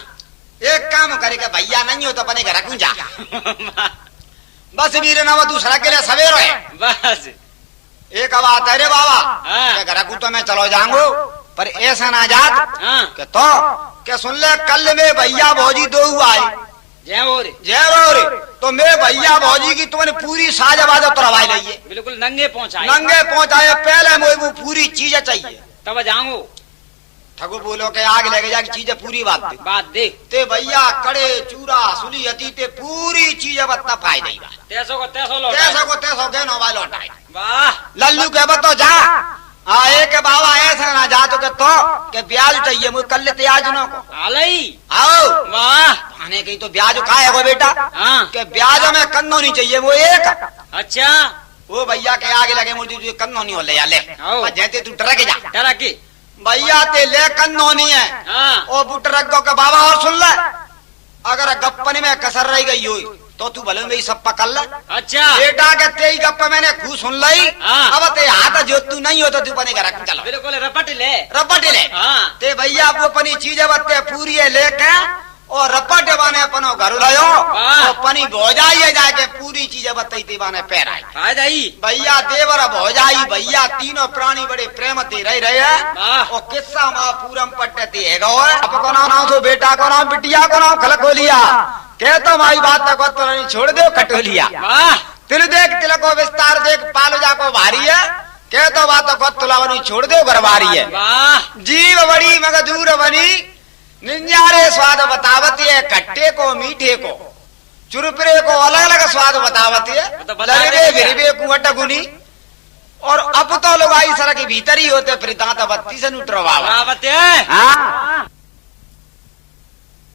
एक काम करे के भैया नहीं हो तो अपने घर क्यों जा बस वीर नवा दूसरा के लिए सवेरो है बस एक बात है रे बाबा हाँ। के घर तो मैं चलो जाऊंगो पर ऐसा ना जात हाँ। के तो के सुन ले कल में भैया भौजी दो आए जय हो रे जय रे तो मैं भैया भौजी की तुमने पूरी साजबाज तरवाई ली बिल्कुल नंगे पहुंचाए नंगे पहुंचाए पहले मुझे वो पूरी चीजें चाहिए तब जाऊंगो ठगो बोलो के आगे लेके जाके चीजें पूरी बात दे ते भैया कड़े चूरा सुली हती ते पूरी चीजें बत्ता पाई नहीं तैसो को तैसो लो तैसो के नो वालो लौटाए वाह लल्लू के बतो जा आए के बाबा ऐसा ना जा तो के ब्याज चाहिए मुझे कल लेते आज नो को आलई आओ वाह आने की तो ब्याज खाए हो बेटा हाँ। के ब्याज में कन्नो नहीं चाहिए वो एक अच्छा वो भैया के आगे लगे मुझे तुझे कन्नो नहीं हो ले ले आओ। जैसे तू डर के जा डरा के भैया ते ले कन्नो नहीं है हाँ। ओ बुट रख दो के बाबा और सुन ले अगर गप्पन में कसर रही गई हो तो तू भले में सब पकड़ ले। अच्छा बेटा के तेई गप्पा मैंने खूब सुन ली हाँ। अब ते हाथ जो तू नहीं हो तो तू बने घर चलो बिल्कुल रपट ले रपट ले हाँ। ते भैया वो अपनी चीजें बत्ते पूरी है लेके और रपट बने अपनो घर लायो वाह। और पनी भोजाई जाके पूरी चीजें बताई थी बने पैर आई फायदा ही भैया देवर भोजाई भैया तीनों प्राणी बड़े प्रेम ते रह रहे हैं वाह। और किस्सा माँ पूरम पट्टे है अब को नाम तो बेटा को नाम बिटिया को नाम खलकोलिया कह तो माई बात तक तो नहीं छोड़ दो कटोलिया वाह तिल देख तिलको विस्तार देख पालुजा को भारी है कह तो बात को तुलावनी छोड़ दो गरबारी है वाह जीव बड़ी मगर दूर बनी निन्यारे स्वाद बतावती है कट्टे को मीठे को चुरपरे को अलग अलग स्वाद बतावती है तो बता लरिबे दे गिरिबे कुंवट गुनी और अब तो लोग आई सड़क के भीतर ही होते फिर दांत बत्ती से नुटरवा बराबर है हाँ